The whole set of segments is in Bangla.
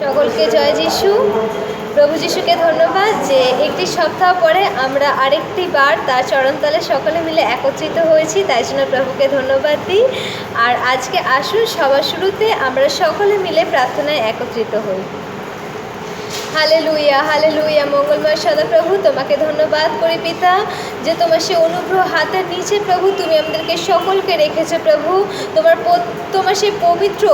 সকলকে জয় যিশু। প্রভু যিশুকে ধন্যবাদ যে একটি সপ্তাহ পরে আমরা আরেকটি বার তার চরণতলে সকলে মিলে একত্রিত হয়েছি, তাই জন্য প্রভুকে ধন্যবাদ দিই। আর আজকে আসুন সবার শুরুতে আমরা সকলে মিলে প্রার্থনায় একত্রিত হই। Hallelujah, hallelujah. মঙ্গলময় সদাপ্রভু, তোমাকে ধন্যবাদ করি পিতা যে তোমার সে অনুগ্রহ হাতের নিচে প্রভু তুমি আমাদেরকে সকলকে রেখেছো প্রভু। তোমার সেই পবিত্র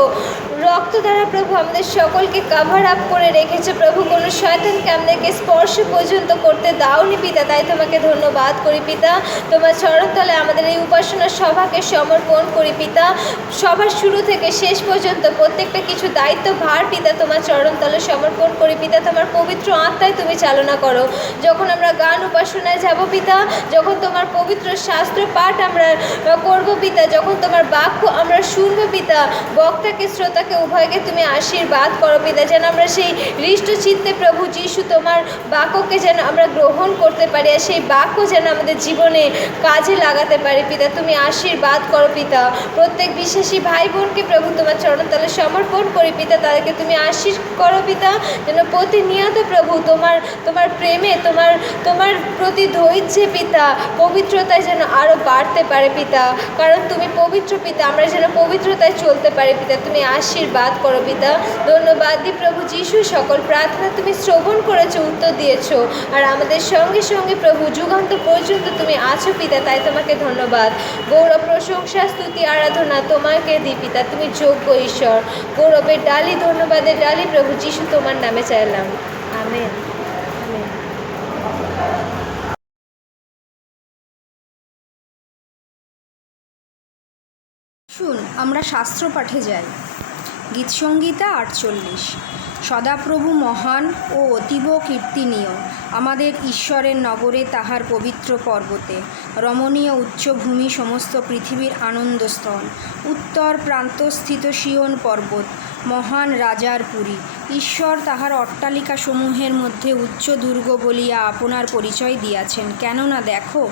রক্ত দ্বারা প্রভু আমাদের সকলকে কাভার আপ করে রেখেছো প্রভু। কোনো শয়তানকে আমাদেরকে স্পর্শ পর্যন্ত করতে দাওনি পিতা, তাই তোমাকে ধন্যবাদ করি পিতা। তোমার চরণতলে আমাদের এই উপাসনা সভাকে সমর্পণ করি পিতা। সবার শুরু থেকে শেষ পর্যন্ত প্রত্যেকটা কিছু দায়িত্ব ভার পিতা তোমার চরণতলে সমর্পণ করি পিতা। তোমার পবিত্র আত্মায় তুমি চালনা করো। যখন আমরা গান উপাসনায় যাব পিতা, যখন তোমার পবিত্র শাস্ত্র পাঠ আমরা করব পিতা, যখন তোমার বাক্য আমরা শুনবো পিতা, বক্তাকে শ্রোতাকে উভয়কে তুমি আশীর্বাদ করো পিতা, যেন আমরা সেই হৃষ্ট চিত্তে প্রভু যিশু তোমার বাক্যকে যেন আমরা গ্রহণ করতে পারি, আর সেই বাক্য যেন আমাদের জীবনে কাজে লাগাতে পারি পিতা। তুমি আশীর্বাদ করো পিতা। প্রত্যেক বিশ্বাসী ভাই বোনকে প্রভু তোমার চরণতলে সমর্পণ করি পিতা, তাদেরকে তুমি আশীর্বাদ করো পিতা, যেন প্রতিনিয়ত প্রভু তোমার প্রেমে তোমার প্রতি ধৈর্যে পিতা পবিত্রতায় যেন আরও বাড়তে পারে পিতা, কারণ তুমি পবিত্র পিতা। আমরা যেন পবিত্রতায় চলতে পারি পিতা, তুমি আশীর্বাদ করো পিতা। ধন্যবাদ দিই প্রভু যিশু, সকল প্রার্থনা তুমি শ্রবণ করেছো, উত্তর দিয়েছো, আর আমাদের সঙ্গে সঙ্গে প্রভু যুগান্ত পর্যন্ত তুমি আছো পিতা, তাই তোমাকে ধন্যবাদ। গৌরব, প্রশংসা, স্তুতি, আরাধনা তোমাকে দিই পিতা, তুমি যোগ্য ঈশ্বর। গৌরবের ডালি, ধন্যবাদের ডালি প্রভু যিশু তোমার নামে চাইলাম, আমেন। শুন, আমরা শাস্ত্র পাঠে যাই। গীতসংগীতা 48। সদাপ্রভু মহান ও অতীব কীর্তনীয়, আমাদের ঈশ্বরের নগরে তাহার পবিত্র পর্বতে রমণীয় উচ্চভূমি, সমস্ত পৃথিবীর আনন্দস্থল। উত্তর প্রান্তস্থিত সিয়ন পর্বত, মহান রাজার পুরী। ঈশ্বর তাহার অট্টালিকাসমূহের মধ্যে উচ্চ দুর্গ বলিয়া আপনার পরিচয় দিয়াছেন। কেননা দেখো,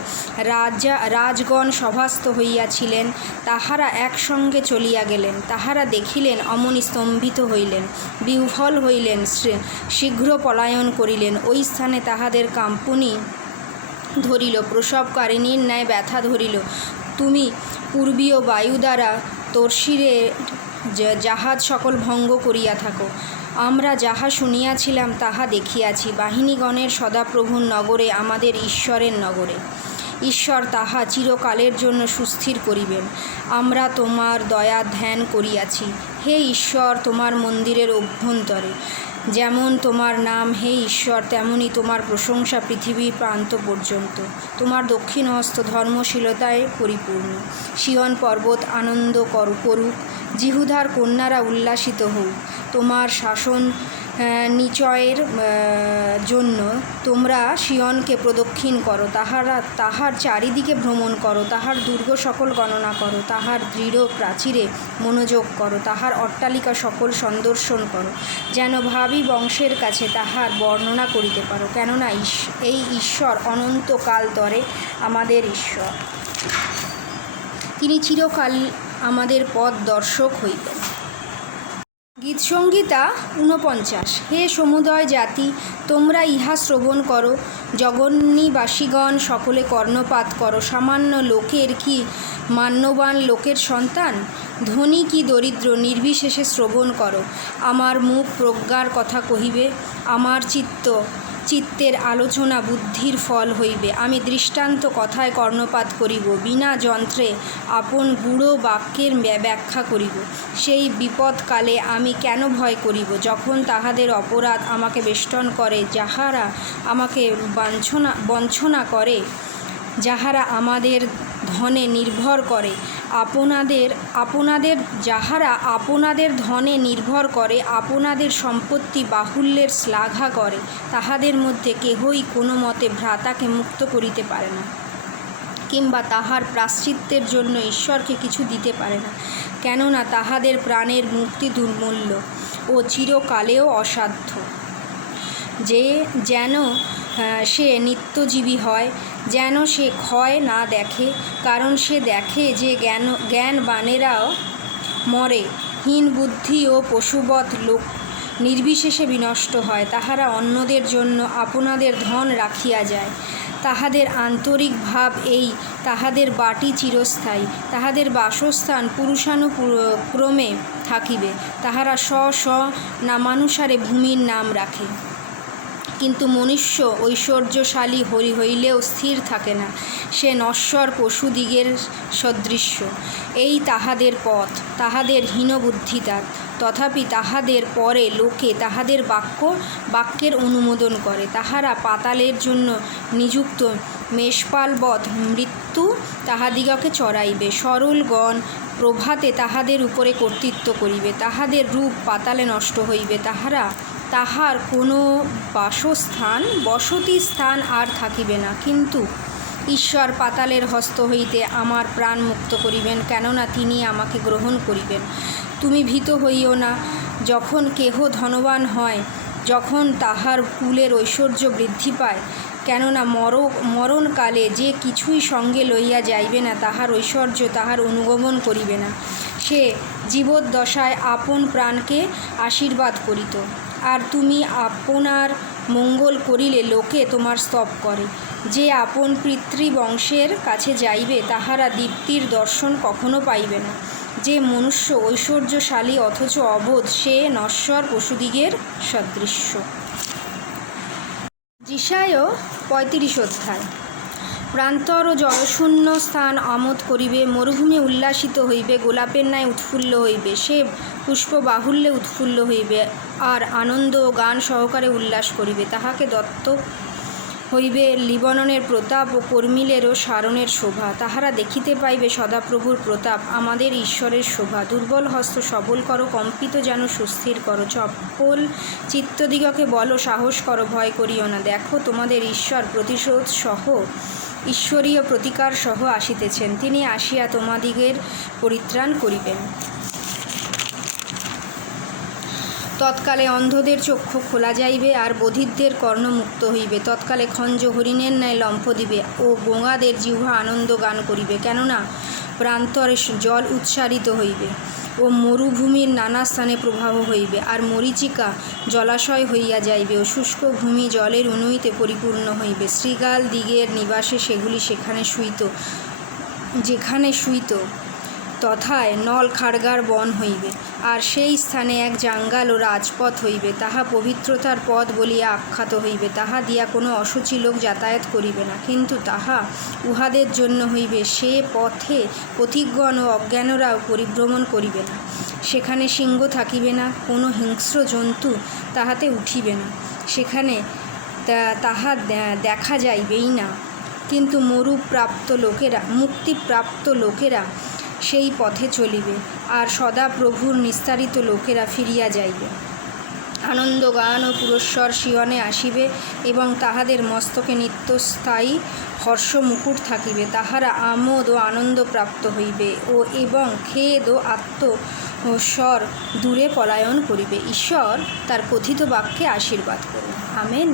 রাজগণ সভাস্থ হইয়াছিলেন, তাহারা একসঙ্গে চলিয়া গেলেন। তাহারা দেখিলেন, অমনি স্তম্ভিত হইলেন, বিহ্বল হইলেন, শীঘ্র পলায়ন করিলেন। ওই স্থানে তাহাদের কাঁপুনি ধরিল, প্রসবকারিণীর ন্যায় ব্যথা ধরিল। তুমি পূর্বীয় বায়ু দ্বারা তর্ষিরে জাহাজ সকল ভঙ্গ করিয়া থাকো। আমরা যাহা শুনিয়াছিলাম তাহা দেখিয়াছি, বাহিনীগণের সদাপ্রভুর নগরে, আমাদের ঈশ্বরের নগরে। ঈশ্বর তাহা চিরকালের জন্য সুস্থির করিবেন। আমরা তোমার দয়া ধ্যান করিয়াছি, হে ঈশ্বর, তোমার মন্দিরের অভ্যন্তরে। যেমন তোমার নাম হে ঈশ্বর, তেমনি তোমার প্রশংসা পৃথিবীর প্রান্ত পর্যন্ত। তোমার দক্ষিণ হস্ত ধর্মশীলতায় পরিপূর্ণ। সিয়ন পর্বত আনন্দ করুক, জিহুদার কন্যারা উল্লাসিত হোক। তোমার শাসন নিচয়ের জন্য তোমরা সিয়নকে প্রদক্ষিণ করো, তাহার চারিদিকে ভ্রমণ করো, তাহার দুর্গ সকল গণনা করো, তাহার দৃঢ় প্রাচীরে মনোযোগ করো, তাহার অট্টালিকা সকল সন্দর্শন করো, যেন ভাবী বংশের কাছে তাহার বর্ণনা করিতে পারো। কেননা এই ঈশ্বর অনন্তকাল তরে আমাদের ঈশ্বর, তিনি চিরকাল আমাদের পথ দর্শক হইবেন। গীতসংগীতা 49। হে সমুদয় জাতি, তোমরা ইহা শ্রবণ করো, জগন্নিবাসীগণ সকলে কর্ণপাত করো। সামান্য লোকের কি মান্যবান লোকের সন্তান? ধনী কি দরিদ্র, নির্বিশেষে শ্রবণ করো। আমার মুখ প্রজ্ঞার কথা কহিবে, আমার চিত্তের আলোচনা বুদ্ধির ফল হইবে। আমি দৃষ্টান্ত কথায় কর্ণপাত করিব, বিনা যন্ত্রে আপন গূঢ় বাক্যের ব্যাখ্যা করিব। সেই বিপদকালে আমি কেন ভয় করিব, যখন তাহাদের অপরাধ আমাকে বেষ্টন করে, যাহারা আমাকে বঞ্চনা করে, যাহারা আমাদের ধনে নির্ভর করে, যাহারা আপনাদের ধনে নির্ভর করে, আপনাদের সম্পত্তি বাহুল্যের শ্লাঘা করে, তাহাদের মধ্যে কেহই কোনো মতে ভ্রাতাকে মুক্ত করিতে পারে না, কিংবা তাহার প্রায়শ্চিত্তের জন্য ঈশ্বরকে কিছু দিতে পারে না। কেননা তাহাদের প্রাণের মুক্তি দুর্মূল্য ও চিরকালেও অসাধ্য। যেন সে নিত্যজীবী হয়, যেন সে ক্ষয় না দেখে, কারণ সে দেখে যে জ্ঞানবানেরাও মরে। হীন বুদ্ধি ও পশুবৎ নির্বিশেষে বিনষ্ট হয়। তাহারা অন্যদের জন্য আপনাদের ধন রাখিয়া যায়। তাহাদের আন্তরিক ভাব এই, তাহাদের বাটি চিরস্থায়ী, তাহাদের বাসস্থান পুরুষানুক্রমে থাকিবে। তাহারা স্ব নামানুসারে ভূমির নাম রাখে। কিন্তু মনুষ্য ঐশ্বর্যশালী হইলেও স্থির থাকে না, সে নশ্বর পশুদিগের সদৃশ্য। এই তাহাদের পথ, তাহাদের হীনবুদ্ধিতা। তথাপি তাহাদের পরে লোকে তাহাদের বাক্যের অনুমোদন করে। তাহারা পাতালের জন্য নিযুক্ত মেষপালবৎ মৃত্যু তাহাদিগকে চড়াইবে। সরলগণ প্রভাতে তাহাদের উপরে কর্তৃত্ব করিবে। তাহাদের রূপ পাতালে নষ্ট হইবে। তাহার কোনো বসতি স্থান আর থাকিবে না। কিন্তু ঈশ্বর পাতালের হস্ত হইতে আমার প্রাণ মুক্ত করিবেন, কেননা তিনি আমাকে গ্রহণ করিবেন। তুমি ভীত হইও না। যখন কেহ ধনবান হয়, যখন তাহার কুলের ঐশ্বর্য বৃদ্ধি পায়, কেননা মরণকালে যে কিছুই সঙ্গে লইয়া যাইবে না, তাহার ঐশ্বর্য তাহার অনুগমন করিবে না। সে জীবদ্দশায় আপন প্রাণকে আশীর্বাদ করিত। আর তুমি আপনার মঙ্গল করিলে লোকে তোমার স্তব করে। যে আপন পিতৃবংশের কাছে যাইবে, তাহারা দীপ্তির দর্শন কখনো পাইবে না। যে মনুষ্য ঐশ্বর্যশালী অথচ অবোধ, সে নশ্বর পশুদিগের সদৃশ্য। যিশায় 35 অধ্যায়। প্রান্তর ও জলশূন্য স্থান আমোদ করিবে, মরুভূমি উল্লাসিত হইবে, গোলাপের ন্যায় উৎফুল্ল হইবে। সে পুষ্প বাহুল্যে উৎফুল্ল হইবে আর আনন্দ ও গান সহকারে উল্লাস করিবে। তাহাকে দত্ত হইবে লিবননের প্রতাপ ও কর্মিলেরও সারণের শোভা। তাহারা দেখিতে পাইবে সদাপ্রভুর প্রতাপ, আমাদের ঈশ্বরের শোভা। দুর্বল হস্ত সবল করো, কম্পিত যেন সুস্থির করো। চপল চিত্তদিগকে বলো, সাহস করো, ভয় করিও না। দেখো, তোমাদের ঈশ্বর প্রতিশোধ সহ, ঈশ্বরীয় প্রতিকার সহ আসিতেছেন। তিনি আসিয়া তোমাদিগের পরিত্রাণ করিবেন। তৎকালে অন্ধদের চক্ষু খোলা যাইবে আর বধিরদের কর্ণ মুক্ত হইবে। তৎকালে খঞ্জ হরিণের ন্যায় লম্ফ দিবে ও গোঙাদের জিহ্বা আনন্দ গান করিবে। কেননা প্রান্তরে জল উচ্চারিত হইবে ও মরুভূমির নানা স্থানে প্রবাহ হইবে। আর মরীচিকা জলাশয় হইয়া যাইবে ও শুষ্ক ভূমি জলের অনুইতে পরিপূর্ণ হইবে। শৃগাল দিগের নিবাসে সেগুলি যেখানে শুইত তথায় নল খাড়গার বন হইবে। আর সেই স্থানে এক জাঙ্গাল ও রাজপথ হইবে, তাহা পবিত্রতার পথ বলিয়া আখ্যাত হইবে। তাহা দিয়া কোনো অশুচি লোক যাতায়াত করিবে না, কিন্তু তাহা উহাদের জন্য হইবে। সে পথে পথিকগণ ও অজ্ঞানরাও পরিভ্রমণ করিবে না। সেখানে সিংহ থাকিবে না, কোনো হিংস্র জন্তু তাহাতে উঠিবে না, সেখানে তাহা দেখা যাইবেই না। কিন্তু মুক্তিপ্রাপ্ত লোকেরা সেই পথে চলিবে, আর সদাপ্রভুর নিস্তারিত লোকেরা ফিরিয়া যাইবে। আনন্দ গান ও পুরস্বর শিয়নে আসিবে এবং তাহাদের মস্তকে নিত্যস্থায়ী হর্ষ মুকুট থাকিবে। তাহারা আমোদ ও আনন্দ প্রাপ্ত হইবে এবং খেদ ও আত্মস্বর দূরে পলায়ন করিবে। ঈশ্বর তার কথিত বাক্যে আশীর্বাদ করুন। আমেন।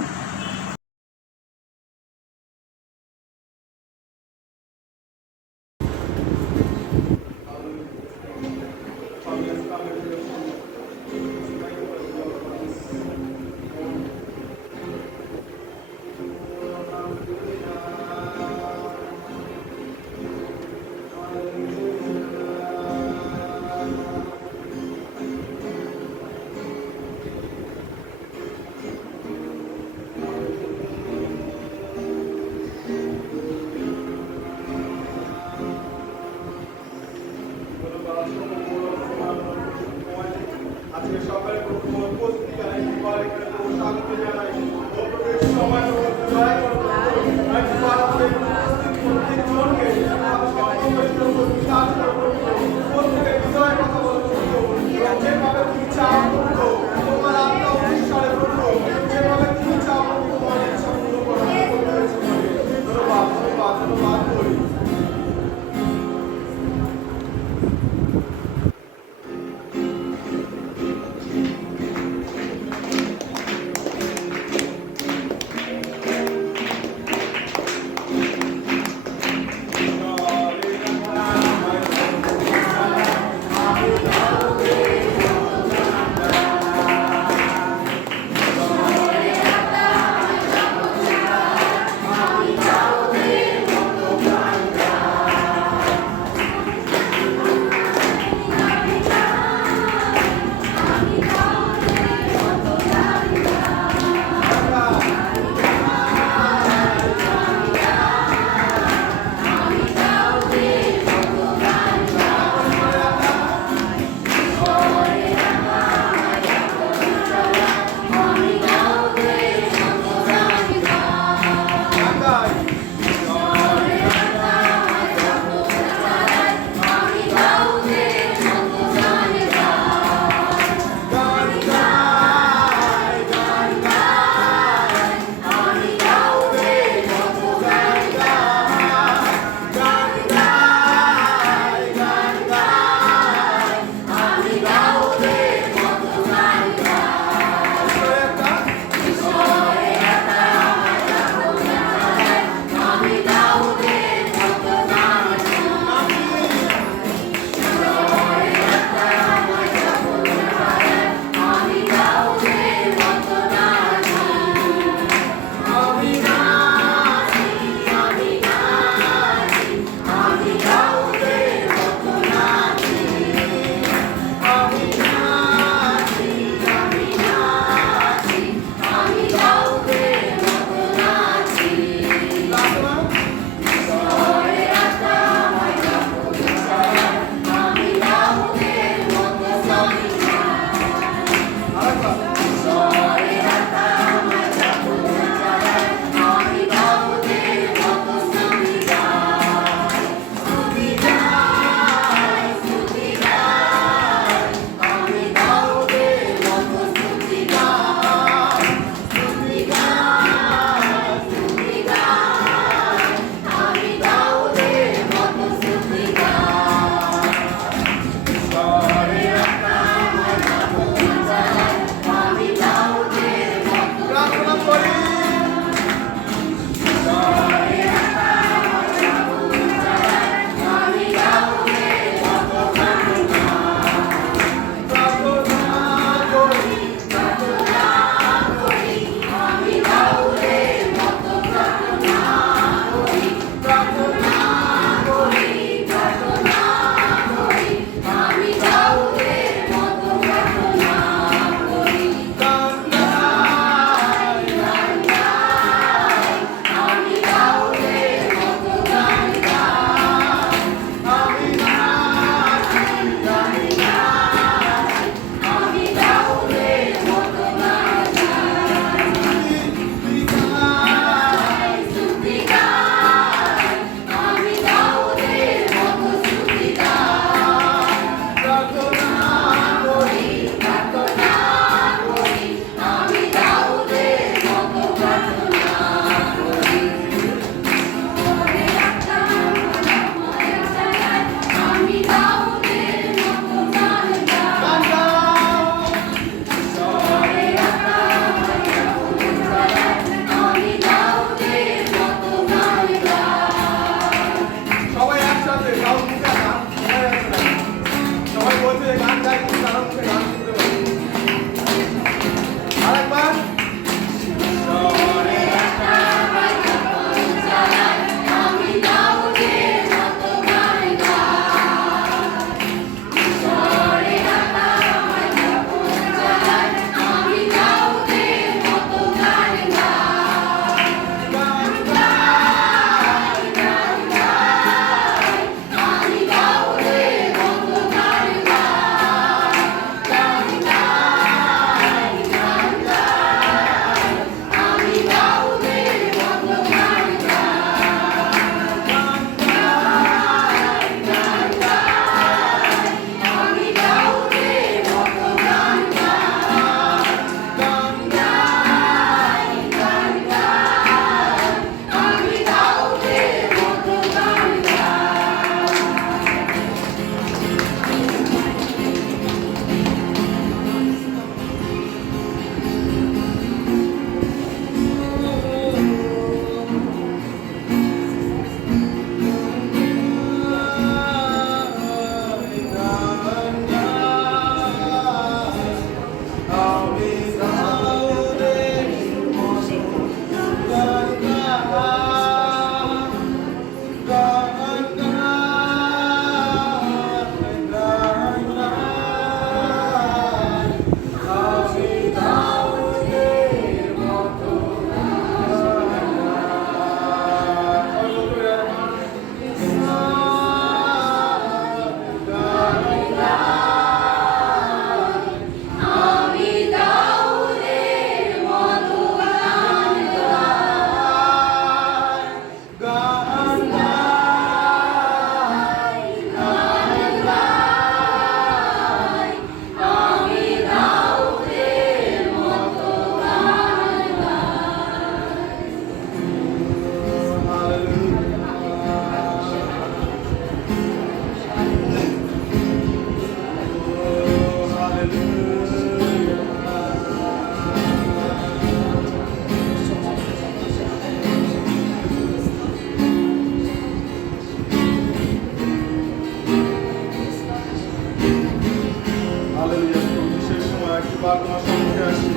তোমার সম্মুখে আসি।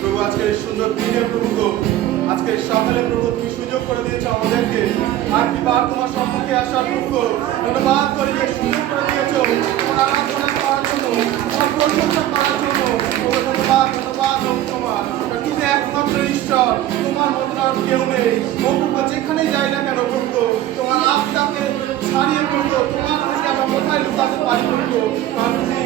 প্রভু আজকে এই সুন্দর দিনে প্রভু গো, আজকে সকালে প্রভু তুমি সুযোগ করে দিয়েছো আমাদেরকে আর কি বার তোমার সম্মুখে আসার প্রভু গো। ধন্যবাদ করি যে সুযোগ করে দিয়েছো তোমার আরাধনা করার জন্য, তোমার প্রশংসা করার জন্য। প্রভু ধন্যবাদ, ধন্যবাদ হোক তোমার। তুমি একমাত্র ঈশ্বর, তোমার মতন আর কেউ নেই। ও প্রভু যেখানেই যাই না কেন প্রভু গো, তোমার আত্মাকে ছাড়িয়ে প্রভু গো, তোমার থেকে আমরা কোথায় লুকাতে পারি প্রভু গো। কারণ তুমি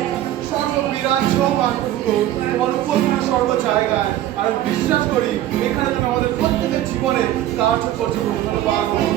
সর্ববিরাজমান প্রভু গো, তোমার উপর তুমি সর্ব জায়গায়। আর আমি বিশ্বাস করি এখানে তুমি আমাদের প্রত্যেকের জীবনে কার্য করছো প্রভু। ধন্যবাদ হোক।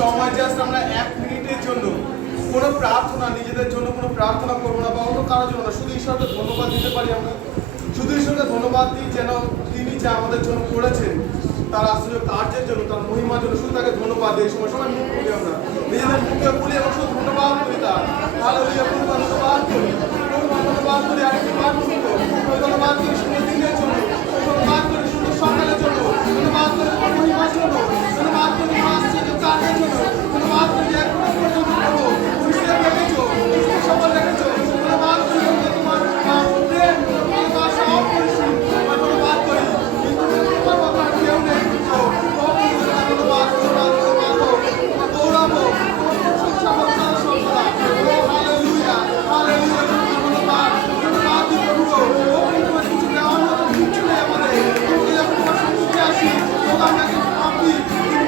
সময় জাস্ট আমরা 1 মিনিটের জন্য কোনো প্রার্থনা, নিজেদের জন্য কোনো প্রার্থনা করবো না বা অন্য কারোর জন্য না, শুধু ঈশ্বরকে ধন্যবাদ দিতে পারি। আমরা শুধু ঈশ্বরকে ধন্যবাদ দিই যেন তিনি যা আমাদের জন্য করেছেন তার আশ্চর্য কার্যের জন্য, তার মহিমার জন্য শুধু তাকে ধন্যবাদ দিই। এই সময় সবাই মুখ খুলি আমরা, নিজেদের মুখে খুলি এবং শুধু ধন্যবাদ করি তার। হালেলুয়া, প্রভু ধন্যবাদ করি, প্রভু ধন্যবাদ করি আরেকটি বার ধন্যবাদ করি সুন্দর দিনের জন্য, ধন্যবাদ করি সুন্দর সকালের জন্য, ধন্যবাদ করি তোমার মহিমার জন্য, ধন্যবাদ করি তোমার আশ্চর্য কার্যের জন্য, ধন্যবাদ করি যে এখন পর্যন্ত প্রভু তুমি সেভ রেখেছো, তুমি সফল রেখেছো। ধন্যবাদ করি তোমার প্রেম, ভালোবাসা অপরিসীম, ধন্যবাদ করি। কিন্তু তোমার কথা কেউ নেই, ধন্যবাদ ধন্যবাদ ধন্যবাদ তোমার দৌড়াবো, তোমার প্রশংসা করবো সর্বদা। ও হালেলুয়া, হালেলুয়া, ধন্যবাদ ধন্যবাদ দিই প্রভু। ও তোমার কিছু দেওয়ার মতো কিছু নেই আমাদের, তোমাকে যখন তোমার সম্মুখে আসি তখন আমরা কিন্তু পাপি,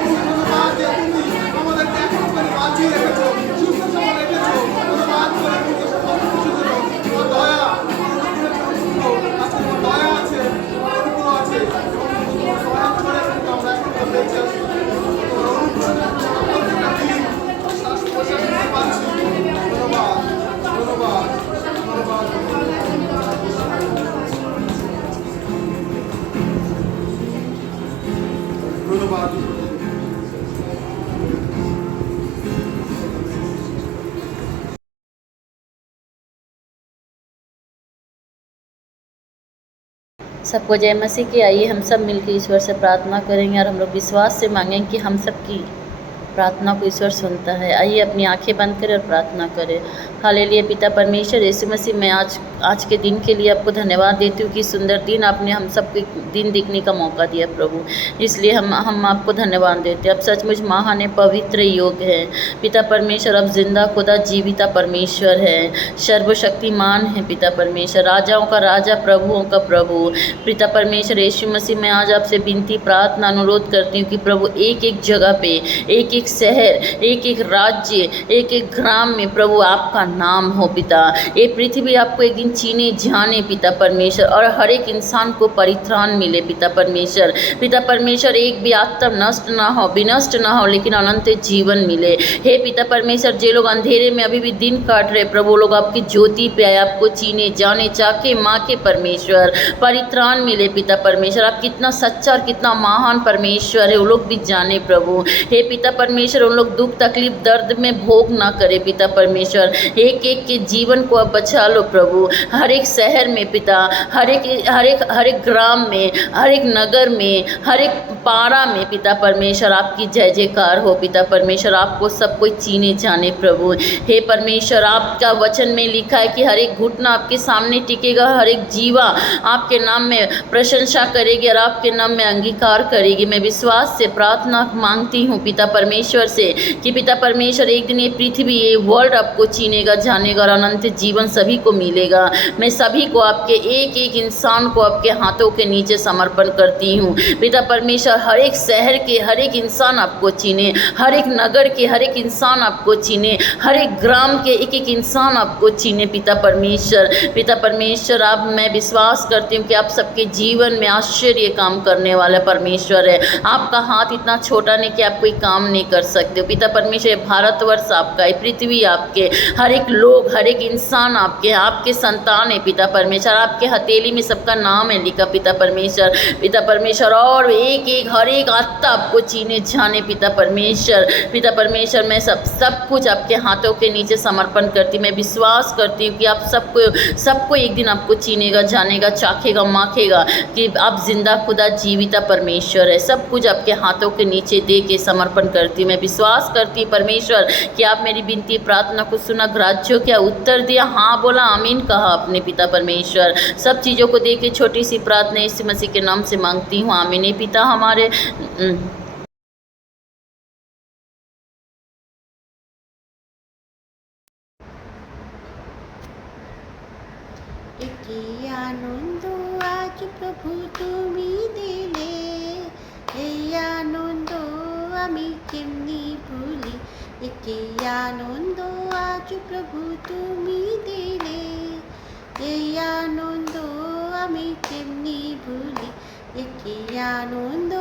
কিন্তু ধন্যবাদ যে তুমি আমাদেরকে এখন করে বাঁচিয়ে রেখেছো, সুস্থ সবল রেখেছো। ধন্যবাদ করে তোমাকে সকল কিছুর জন্য তোমার দয়া, আজকে তোমার দয়া আছে, তোমার অনুগ্রহ আছে, এবং তোমার দয়া করে কিন্তু আমরা এখন বেঁচে আছি। তোমার অনুগ্রহ প্রত্যেকটা দিন শ্বাস প্রশ্বাস নিতে পারছি। ধন্যবাদ ধন্যবাদ ধন্যবাদ। ধন্যবাদ। सबको जय मसीह की। आइए हम सब मिलकर ईश्वर से प्रार्थना करेंगे और हम लोग विश्वास से मांगेंगे कि हम सब की प्रार्थना को ईश्वर सुनता है। आइए अपनी आंखें बंद करें और प्रार्थना करें। हालेलुया। पिता परमेश्वर यीशु मसीह, मैं आज के दिन के लिए आपको धन्यवाद देती हूँ कि सुंदर दिन आपने हम सबको दिन देखने का मौका दिया प्रभु, इसलिए हम आपको धन्यवाद देते हैं। अब सचमुच महान है, पवित्र योग्य है पिता परमेश्वर। अब जिंदा खुदा जीविता परमेश्वर है, सर्वशक्तिमान है पिता परमेश्वर, राजाओं का राजा, प्रभुओं का प्रभु पिता परमेश्वर। यीशु मसीह, मैं आज आपसे विनती प्रार्थना अनुरोध करती हूँ कि प्रभु एक एक जगह पे, एक एक शहर, एक एक राज्य, एक एक ग्राम में प्रभु आपका नाम हो पिता। ये पृथ्वी आपको एक दिन चीने जाने पिता परमेश्वर, और हर एक इंसान को परित्राण मिले पिता परमेश्वर। पिता परमेश्वर, एक भी आत्मा नष्ट ना हो, विनष्ट ना हो, लेकिन अनंत जीवन मिले। हे पिता परमेश्वर, जो लोग अंधेरे में अभी भी दिन काट रहे प्रभु, लोग आपकी ज्योति पे आए, आपको चीने जाने चाके माँ के परमेश्वर, परित्राण मिले पिता परमेश्वर। आप कितना सच्चा और कितना महान परमेश्वर है वो लोग भी जाने प्रभु। हे पिता परमेश्वर, उन लोग दुख तकलीफ दर्द में भोग ना करे पिता परमेश्वर। एक एक के जीवन को आप बचा लो प्रभु, हर एक शहर में पिता, हर एक ग्राम में, हर एक नगर में, हर एक पारा में पिता परमेश्वर आपकी जय जयकार हो पिता परमेश्वर। आपको सब कोई चीने जाने प्रभु। हे परमेश्वर, आपका वचन में लिखा है कि हर एक घुटना आपके सामने टिकेगा, हर एक जीवा आपके नाम में प्रशंसा करेगी और आपके नाम में अंगीकार करेगी। मैं विश्वास से प्रार्थना मांगती हूँ पिता परमेश्वर से कि पिता परमेश्वर, एक दिन ये पृथ्वी, ये वर्ल्ड आपको चीनेगा, जानेगा और अनंत जीवन सभी को मिलेगा। मैं सभी को, आपके एक एक इंसान को आपके हाथों के नीचे समर्पण करती हूँ पिता परमेश्वर। हर एक शहर के हर एक इंसान आपको चीने, हर एक नगर के हर एक इंसान आपको चीने, हर एक ग्राम के एक एक इंसान आपको चीने पिता परमेश्वर। पिता परमेश्वर, आप, मैं विश्वास करती हूँ कि आप सबके जीवन में आश्चर्य काम करने वाला परमेश्वर है। आपका हाथ इतना छोटा नहीं कि आप कोई काम नहीं कर सकते हो पिता परमेश्वर। भारतवर्ष आपका है, पृथ्वी आपके, हर एक लोग, हर एक इंसान आपके, आपके संतान है पिता परमेश्वर। आपके हथेली में सबका नाम है लिखा पिता परमेश्वर। पिता परमेश्वर, और एक एक हर एक आत्मा आपको चीने जाने पिता परमेश्वर। पिता परमेश्वर, मैं सब कुछ आपके हाथों के नीचे समर्पण करती। मैं विश्वास करती हूँ कि आप सबको एक दिन आपको चीनेगा, जानेगा, चाखेगा, माखेगा कि आप जिंदा खुदा जीविता परमेश्वर है। सब कुछ आपके हाथों के नीचे दे के समर्पण करती। मैं विश्वास करती परमेश्वर कि आप मेरी विनती प्रार्थना को सुना, ग्राह्य क्या उत्तर दिया, हाँ बोला, आमीन कहा अपने पिता परमेश्वर। सब चीज़ों को दे के छोटी सी प्रार्थना यीशु मसीह के नाम से मांगती हूँ, आमीन। पिता हमारे একই আনন্দ আজ প্রভু তুমি দিলে, এই আনন্দ আমি কেমনি ভুলি। একই আনন্দ আজ প্রভু তুমি দিলে, এই আনন্দ আমি কেমনি ভুলি। একই আনন্দ,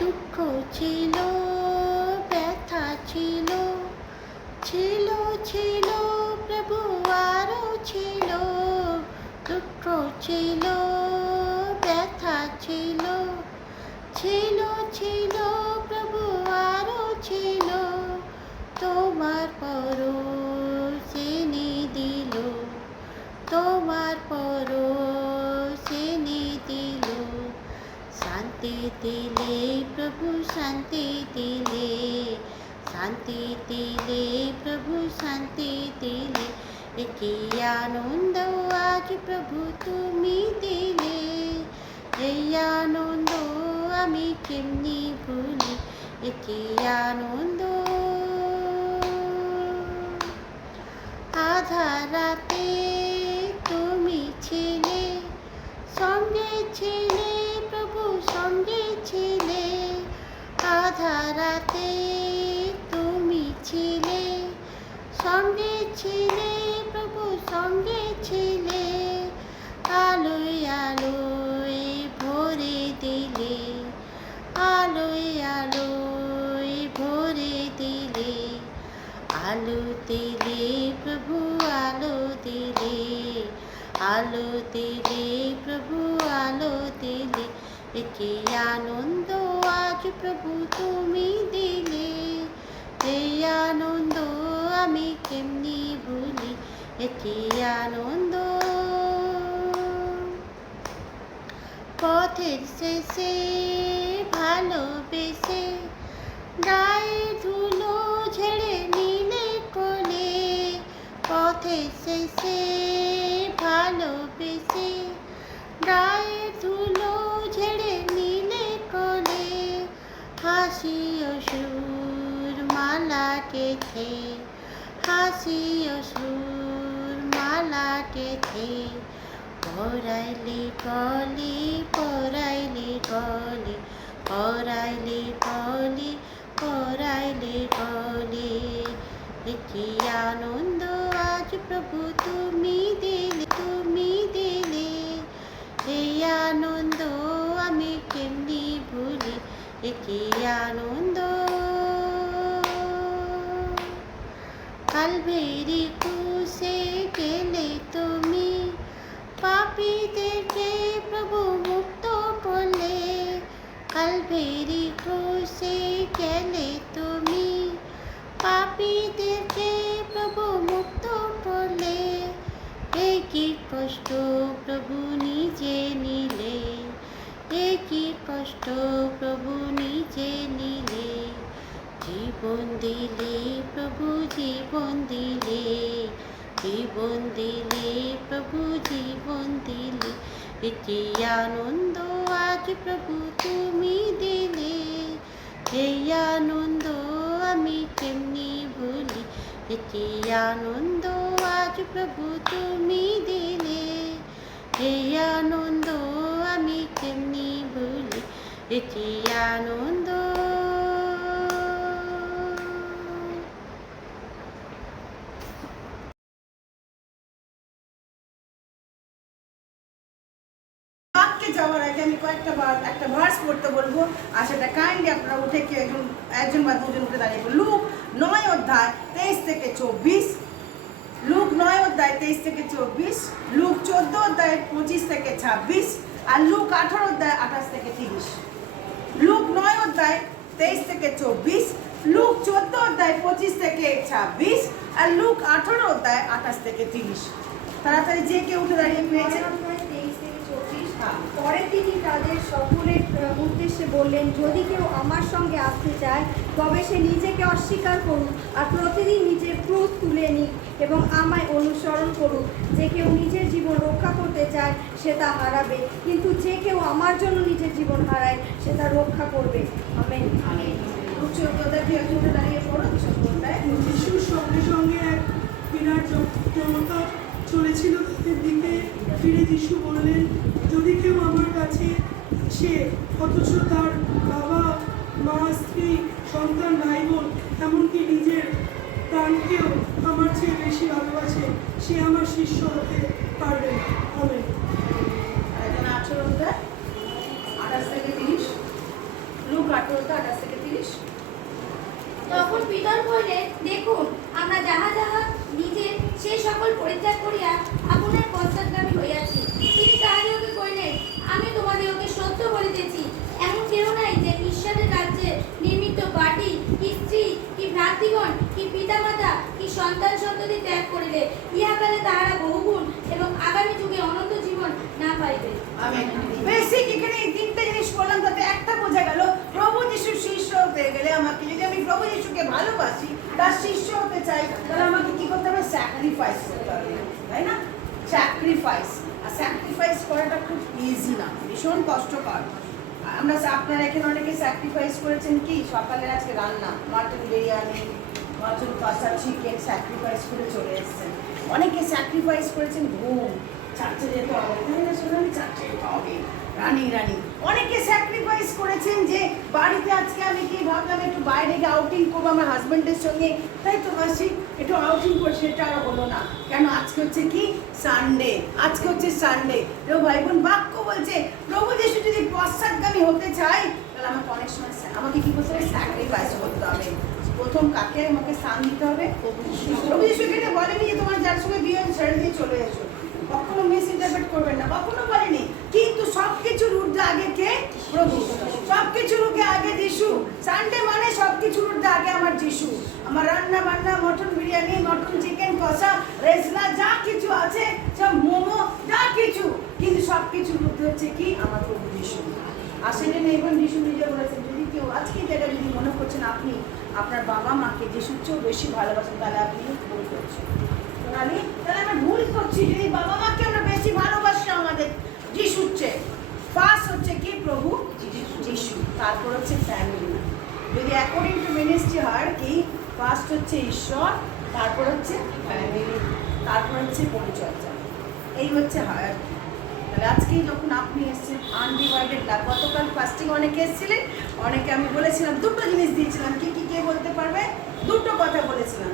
দুঃখ ছিল, ব্যথা ছিল, ছিল ছিল প্রভু আরো ছিল, দুঃখ ছিল, শান্তি দিলে, শান্তি দিলে প্রভু শান্তি দিলে, কি আনন্দ আজ প্রভু তুমি দিলে, এই আনন্দ আমি কেমনি ভুলি, কি আনন্দ। আধার রাতে তুমি ছিলে, সঙ্গে ছিলে প্রভু সঙ্গে ছিলে, আধার রাতে তুমি ছিলে, সঙ্গে ছিলে প্রভু সঙ্গে ছিলে, আলোয় আলোয় ভরে দিলে, আলোয় আলোয় ভরে দিলে, আলো দিলে প্রভু আলো দিলে, আলো দিলে প্রভু আলো দিলে, কি আনন্দ আজ প্রভু তুমি দিলে, এই আনন্দ আমি কেমনি ভুলি, কি আনন্দ। পথের শেষে ভালোবেসে গায়ে ধুলো ঝেড়ে নিলে কোলে, পথের শেষে ভালোবেসে গায়ে ধুলো ঝেড়ে নিলে কোলে, হাসি অসুর মালা কেথে, হাসি অসুর মালা কেথে, পরাইলে গলে পরাইলে গলে, পরাইলে গলে পরাইলে গলে, কি আনন্দ আজ প্রভু তুমি দিলে, তুমি দিলে, এই আনন্দ আমি কেমনি ভুলি, কি আনন্দ। কালভেরি ক্রুশে গেলে তুমি, পাপীদেরকে প্রভু মুক্ত করলে, কালভেরি ক্রুশে গেলে তুমি, পাপীদেরকে প্রভু মুক্ত করলে, কি কষ্ট প্রভু নিজে নিলে, কি কষ্ট প্রভু নিজে নিলে, জীবন দিলে প্রভু জীবন দিলে, জীবন দিলে প্রভু জীবন দিলে, কি আনন্দ আজ প্রভু তুমি দিলে, এই আনন্দ আমি কেমনি ভুলি, কি আনন্দ আজ প্রভু তুমি দিলে, এই আনন্দ আমি কেমনি ভুলি, কি আনন্দ। বাক্যে যাওয়ার আগে আমি একটা ভার্স পড়তে বলবো, আর সেটা কাইন্ডলি আপনারা উঠে কি একজন বা দুজন উঠে দাঁড়িয়ে পড়ুন। লুক 9 অধ্যায় 23 থেকে 24, লুক 9 অধ্যায় 23 থেকে 24, লুক 14 অধ্যায় 25 থেকে 26, আর লুক 18 অধ্যায় 28 থেকে 30। লুক 9 অধ্যায় 23 থেকে 24, লুক 14 অধ্যায় 25 থেকে 26, আর লুক 18 অধ্যায় 28 থেকে 30। তাড়াতাড়ি যে কেউ উঠে দাঁড়িয়ে পেয়েছেন। পরে তিনি তাদের সকলের উদ্দেশ্যে বললেন, যদি কেউ আমার সঙ্গে আসতে চায় তবে সে নিজেকে অস্বীকার করুক আর প্রতিদিন নিজের ক্রুশ তুলে নিক এবং আমায় অনুসরণ করুক। যে কেউ নিজের জীবন রক্ষা করতে চায় সে তা হারাবে, কিন্তু যে কেউ আমার জন্য নিজের জীবন হারায় সে তা রক্ষা করবে। আমেন। দাঁড়িয়ে পড়ো। যিশুর সঙ্গে সঙ্গে এক বিরাট জনতা চলেছিল তাদের দিকে। ফিরে যিশু বললেন, যদি কেউ আমার কাছে সে অথচ তার বাবা মা স্ত্রী সন্তান ভাই বোন এমনকি নিজের প্রাণকেও আমার চেয়ে বেশি ভালোবাসে, সে আমার শিষ্য হতে পারবে না। আমেন। 18 অধ্যায় 28 থেকে 30, লুক 18 অধ্যায় 28 থেকে 30। তখন পিতর কহিলেন, দেখুন আমরা যাহা যাহা নিজের সে সকল পরিত্যাগ করিয়া আপনার পশ্চাৎগামী হইয়াছি। তিনি তাহাদিগকে কহিলেন, আমি তোমাদিগকে সত্য বলিতেছি, এমন কেউ নাই যে ঈশ্বরের রাজ্যে নির্মিত বাটি কি স্ত্রী কি ভ্রাতৃগণ কি কি পিতামাতা, কি সন্তান সন্ততি ত্যাগ করিলে ইহাকালে তাহারা বহুগুণ এবং আগামী যুগে অনন্ত জীবন না পাইবে। বেসিক এখানে এই তিনটে জিনিস বললাম, তাতে একটা বোঝা গেল প্রভু যিশুর শিষ্য হতে গেলে আমাকে, যদি আমি প্রভু যিশুকে ভালোবাসি, তার শিষ্য হতে চাই, তাহলে আমাকে কি করতে হবে? স্যাক্রিফাইস করতে হবে, তাই না? স্যাক্রিফাইস। আর স্যাক্রিফাইস করাটা খুব ইজি না, ভীষণ কষ্টকর। আপনারা এখানে অনেকে স্যাক্রিফাইস করেছেন কি? সকালে আজকে রান্না মাটন বিরিয়ানি, মাটন কষা, চিকেন স্যাক্রিফাইস করে চলে এসেছেন। অনেকে স্যাক্রিফাইস করেছেন ঘুম, চারটে যেতে হবে, তাই না? শোনো, আমি চারটে যেতে হবে, রানিং। অনেকে স্যাক্রিফাইস করেছেন যে বাড়িতে আজকে আমি কি ভাবলাম একটু বাইরে গিয়ে আউটিং করবো আমার হাজব্যান্ডের সঙ্গে, তাই তো মাসি একটু আউটিং করে, সেটা আর হলো না। কেন? আজকে হচ্ছে কি? সানডে। আজকে হচ্ছে সানডে। তো ভাই বোন, বাক্য বলছে প্রভু যিশু যদি পশ্চাৎগামী হতে চাই, তাহলে আমাকে অনেক সময় আমাকে কি করতে হবে? স্যাক্রিফাইস করতে হবে। প্রথম কাকে আমাকে স্থান দিতে হবে? প্রভু যিশু এখানে বলেনি যে তোমার যার সঙ্গে বিয়ে ছেড়ে দিয়ে চলে এসো, কখনো মিস ইন্টারপ্রেট করবেন না, কখনো বলেনি। কিন্তু সবকিছুর ঊর্ধ্বে আগে কে? প্রভু। সবকিছুর ঊর্ধ্বে আগে যিশু। সানডে মানে সবকিছুর ঊর্ধ্বে আগে আমার যিশু। আমার রান্না বান্না, মটন বিরিয়ানি, মটন চিকেন কষা, রেসলা যা কিছু আছে, সব মোমো, যা কিছু, কিন্তু সবকিছুর ঊর্ধ্বে হচ্ছে কি? আমার প্রভু যিশু। আর সেটা নেবেন, যিশু নিজে বলেছেন, যদি কেউ আজকে জায়গা যদি মনে করছেন আপনি আপনার বাবা মাকে যিশুর চেয়েও বেশি ভালোবাসেন, তাহলে আপনি ভুল করছেন। তাহলে আমরা ভুল করছি। যদি বাবা মাকে আমরা বেশি ভালোবাসি আমাদের যিশুর চেয়ে, ফার্স্ট হচ্ছে কি? প্রভু যিশু, তারপর হচ্ছে ফ্যামিলি। যদি অ্যাকর্ডিং টু মিনিস্ট্রি হয় কি? ফার্স্ট হচ্ছে ঈশ্বর, তারপর হচ্ছে ফ্যামিলি, তারপর হচ্ছে পরিচর্যা। এই হচ্ছে হয়। তাহলে আজকে যখন আপনি এসেছেন আনডিভাইডেড লাভ, গতকাল ফাস্টিং অনেকে এসেছিলেন, অনেকে আমি বলেছিলাম দুটো জিনিস দিয়েছিলাম। কি কি কে বলতে পারবে? দুটো কথা বলেছিলাম।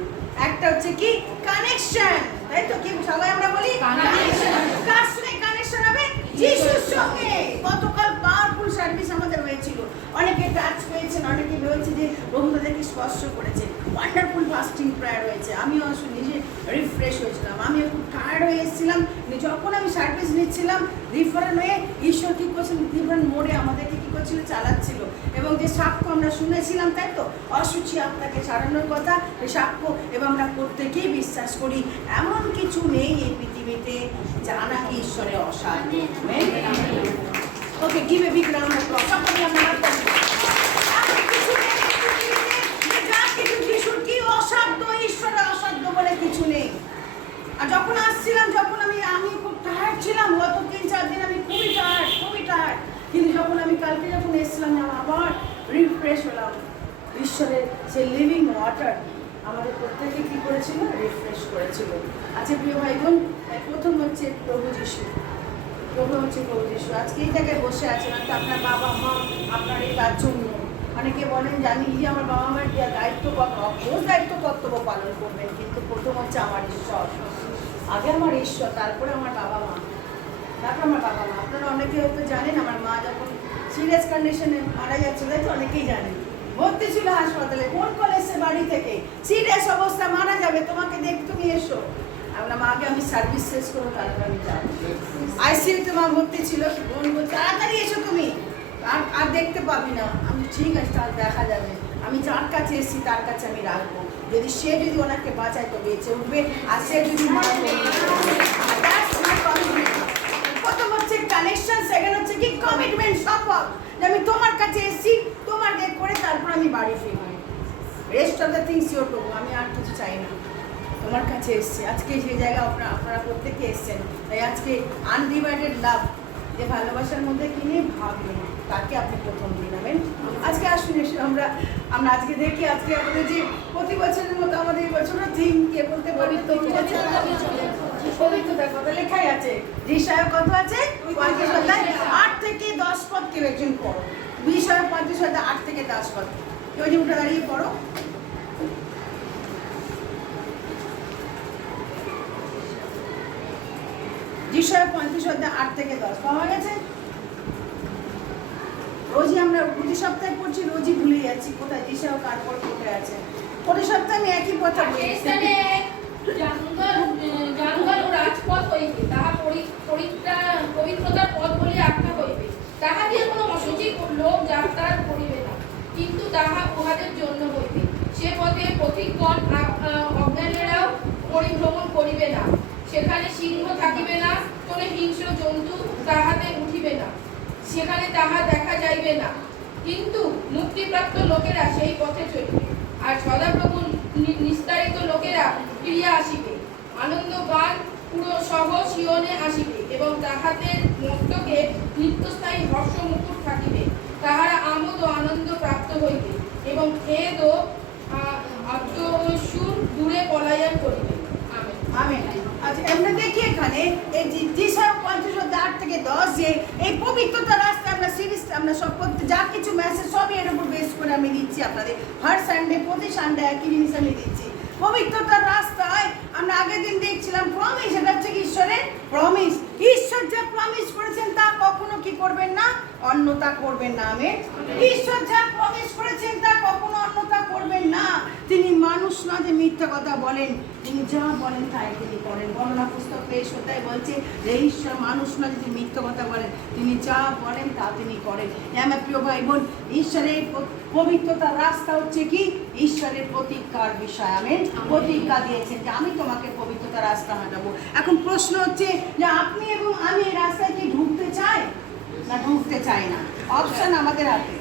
একটা হচ্ছে কি? কানেকশন, তাই তো? কি সবাই আমরা বলি কানেকশন। কার সঙ্গে কানেকশন হবে? যিশুর সঙ্গে। গতকাল পাওয়ারফুল সার্ভিস আমাদের হয়েছিল, অনেকে টাচ পেয়েছেন, অনেকে ভেবেছে যে প্রভু তাদেরকে স্পর্শ করেছে। ওয়ান্ডারফুল ফাস্টিং প্রেয়ার হয়েছে। আমিও আসলে নিজে রিফ্রেশ হয়েছিলাম, আমিও খুব টায়ার্ড হয়ে এসেছিলাম। যখন আমি সার্ভিস নিচ্ছিলাম, ডিফারেন্ট হয়ে ঈশ্বর কী করছেন, ডিফারেন্ট মোড়ে আমাদেরকে কী করছিল? চালাচ্ছিল। এবং যে সাক্ষ্য আমরা শুনেছিলাম, তাই তো, অসুচি আত্মাকে ছাড়ানোর কথা, এই সাক্ষ্য, এবং আমরা প্রত্যেকেই বিশ্বাস করি এমন কিছু নেই এই পৃথিবীতে যা নাকি ঈশ্বরের অসাধ্য। Okay, give a big round of applause. সকলে আমরা হাত তালি দিই। এমন কিছু নেই এই পৃথিবীতে যা কিছু যিশুর কি অসাধ্য, ঈশ্বরের অসাধ্য বলে কিছু নেই। আর যখন আসছিলাম, যখন আমি খুব টায়ার্ড ছিলাম, গত 3-4 দিন আমি খুবই টায়ার্ড। কিন্তু যখন আমি কালকে যখন এসেছিলাম, আবার রিফ্রেশ হলাম। ঈশ্বরের সেই লিভিং ওয়াটার আমাদের প্রত্যেকে কী করেছিল? রিফ্রেশ করেছিল। আচ্ছা প্রিয় ভাই বোন, প্রথম হচ্ছে প্রভু যিশু। আজকে এই জায়গায় বসে আছেন, তো আপনার বাবা মা আপনার এই তার জন্য। অনেকে বলেন জানি যে আমার বাবা মার দায়িত্ব কর্তব্য পালন করবেন, কিন্তু প্রথম হচ্ছে আমার ঈশ্বর। আগে আমার ঈশ্বর, তারপরে আমার বাবা মা। আপনারা অনেকে হয়তো জানেন, আমার মা যখন সিরিয়াস কন্ডিশনে মারা যাচ্ছে, তাই তো অনেকেই জানেন, ভর্তি ছিল হাসপাতালে, ফোন কল এসে বাড়ি থেকে, সিরিয়াস অবস্থা, মারা যাবে, তোমাকে দেখ, তুমি এসো। আপনার মাকে আমি সার্ভিস শেষ করবো, তারপর আমি যাবো। আইসিইউতে মা ভর্তি ছিল, বোন বলছে তাড়াতাড়ি এসো তুমি, আর দেখতে পাবি না। আমি ঠিক আছে, তাহলে দেখা যাবে। আমি যার কাছে এসেছি তার কাছে আমি রাখবো, সে যদি ওনাকে বাঁচায় তো বেঁচে উঠবে, আর সে যদি মারা প্রথম হচ্ছে কানেকশন, সেকেন্ড হচ্ছে কি? কমিটমেন্ট, শপথ, যে আমি তোমার কাছে এসেছি, তোমার দেখ করে তারপর আমি বাড়ি ফিরবো। Rest of the things your প্রভু, আমি আর কিছু চাই না, তোমার কাছে এসেছি। আজকে সেই জায়গায় আপনারা প্রত্যেকে এসেছেন, তাই আজকে আনডিভাইডেড লাভ, যে ভালোবাসার মধ্যে কি নিয়ে ভাববেন, তাকে আপনি প্রথম দিন। আজকে আসুন, এসে আমরা আজকে দেখি, আজকে আমাদের যে প্রতি বছরের মতো আমাদের এই বছরের থিম কে বলতে পারি? পবিত্রতার কথা লেখাই আছে। যিশায় কত আছে? 35 অধ্যায় 8 থেকে 10 পদ। কেউ একজন পড়ো। যিশায় 35 অধ্যায় 8 থেকে 10 পদ। কেউ যে উঠে দাঁড়িয়ে পড়ো। যিশায় 35 অধ্যায় 8 থেকে 10 পাওয়া গেছে? রোজই আমরা প্রতি সপ্তাহে পড়ছি, রোজই ভুলে যাচ্ছি কোথায় যিশায় কার পর কোথায় আছে। প্রতি সপ্তাহে আমি একই কথা বলি। জঙ্গল ও রাজপথ হইবে, তাহা পবিত্রতার পথ বলিয়া আখ্যা হইবে। তাহা দিয়ে কোনো অসুচি লোক যাত্রা করিবে না, কিন্তু তাহা উহাদের জন্য হইবে। সে পথে পথিকগণ হইবে না, সেখানে সিংহ থাকিবে না, কোনো হিংস্র জন্তু তাহাতে উঠিবে না, সেখানে তাহা দেখা যাইবে না। কিন্তু মুক্তিপ্রাপ্ত লোকেরা সেই পথে চলিবে, আর সদাপ্রভু নিস্তারিত লোকেরা ফিরিয়া আসিবে, আনন্দ গান পুরো সহ সিয়নে আসিবে, এবং তাহাদের মস্তকে নিত্যস্থায়ী হর্ষ মুকুট থাকিবে। তাহারা আমোদ ও আনন্দ প্রাপ্ত হইবে, এবং খেদ ও আত্মসুর দূরে পলায়ন করিবে। আমেন। আমেন। আচ্ছা, আমরা দেখি এখানে এই যে যেসব ৫ থেকে 10 যে এই পবিত্রতার রাস্তা আমরা সিরিজ আমরা সব করতে যা কিছু মেসেজ সবই এর উপর বেস করে আমি দিচ্ছি আপনাদের। হার সানডে প্রতি সানডে একই জিনিস আমি দিচ্ছি। পবিত্রতার রাস্তায় আমরা আগের দিন দেখছিলাম প্রমিস, এটা হচ্ছে কি ঈশ্বরের প্রমিস। ঈশ্বর যা প্রমিস করেছেন তা কখনো কি করবেন না, অন্যতা করবেন না। আমেন। ঈশ্বর যা প্রমিস করেছেন তা কখনো অন্যতা করবেন না। তিনি মানুষ না যে মিথ্যা কথা বলেন, তিনি যা বলেন তাই তিনি করেন। বর্ণনা পুস্তক পেশ হতাই বলছে যে ঈশ্বর মানুষ না যদি মিথ্যা কথা বলেন, তিনি যা বলেন তা তিনি করেন। আমার প্রিয় ভাই বোন, ঈশ্বরের পবিত্রতার রাস্তা হচ্ছে কি ঈশ্বরের প্রতিজ্ঞার বিষয়। আমেন। প্রতিজ্ঞা দিয়েছেন যে আমি তোমাকে পবিত্রতার রাস্তা হাঁটাবো। এখন প্রশ্ন হচ্ছে যে আপনি এবং আমি এই রাস্তায় কি ঢুকতে চাই না ঢুকতে চাই না? অপশন আমাদের হাতে,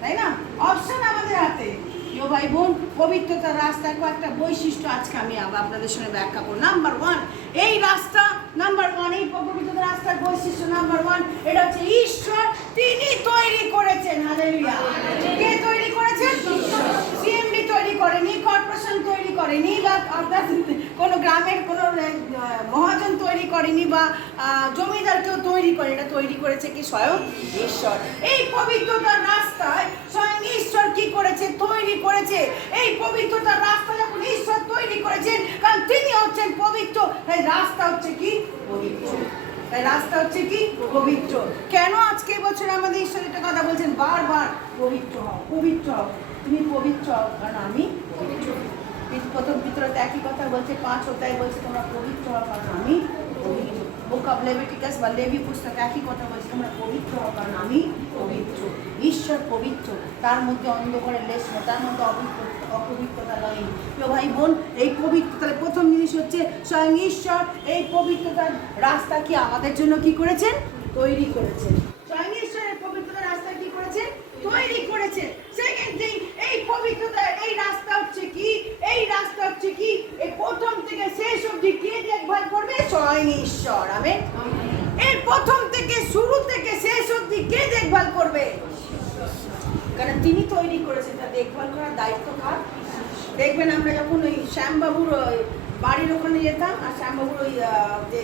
তাই না? অপশন আমাদের হাতে। প্রিয় ভাই বোন, পবিত্রতার রাস্তার কয়েকটা বৈশিষ্ট্য আজকে আমি আপনাদের সঙ্গে ব্যাখ্যা করব। নাম্বার 1, এই রাস্তা নাম্বার 1, এই পবিত্রতার রাস্তার বৈশিষ্ট্য নাম্বার 1, এটা হচ্ছে ঈশ্বর তিনি তৈরি করেছেন। হালেলুয়া। কে তৈরি করেছেন? সিএমডি তৈরি করেনি, কর্পোরেশন তৈরি করেনি, বা আপনার কোনো গ্রামের কোনো মহাজন তৈরি করেনি, বা জমিদার কেউ তৈরি করে। এটা তৈরি করেছে কি স্বয়ং ঈশ্বর। এই পবিত্রতার রাস্তায় স্বয়ং ঈশ্বর কি করেছে? তৈরি করেছে। এই পবিত্রতার রাস্তা যখন ঈশ্বর তৈরি করেছেন, কারণ তিনি হচ্ছেন পবিত্র, তাই রাস্তা হচ্ছে কি পবিত্র। তাই রাস্তা হচ্ছে কি পবিত্র। কেন আজকে বছর আমাদের ঈশ্বর একটা কথা বলছেন বারবার, পবিত্র হও, পবিত্র হও, তুমি পবিত্র হও কারণ আমি পবিত্র। প্রথম পিতরতে একই কথা বলছে, 5 অধ্যায় বলছে তোমরা পবিত্র হও কারণ আমি পবিত্র। বুক অফ লেভিটিকাস বা লেভি পুস্তক একই কথা বলছে, তোমরা পবিত্র হও কারণ আমি পবিত্র। ঈশ্বর পবিত্র, তার মধ্যে অন্ধকারের লেশ নেই, তার মধ্যে অপবিত্রতা নয়। তো ভাই বোন, এই পবিত্রতার প্রথম জিনিস হচ্ছে স্বয়ং ঈশ্বর এই পবিত্রতার রাস্তা কি আমাদের জন্য কি করেছেন? তৈরি করেছেন। স্বয়ং ঈশ্বরের পবিত্রতার রাস্তা কি করেছে? তৈরি করেছে। সেকেন্ড থিং, এই পবিত্রতা এই রাস্তা হচ্ছে কি? এই রাস্তা হচ্ছে কি? এই প্রথম থেকে শেষ অবধি কে দেখভাল করবে? স্বয়ং ঈশ্বর। আমেন। এর প্রথম থেকে শুরু থেকে শেষ অবধি কে দেখভাল করবে? কারণ তিনি তৈরি করেছেন, তা দেখভাল করার দায়িত্ব কার? দেখবেন আমরা যখন ওই শ্যামবাবুর বাড়ির ওখানে যেতাম, আর শ্যামবাবুর ওই যে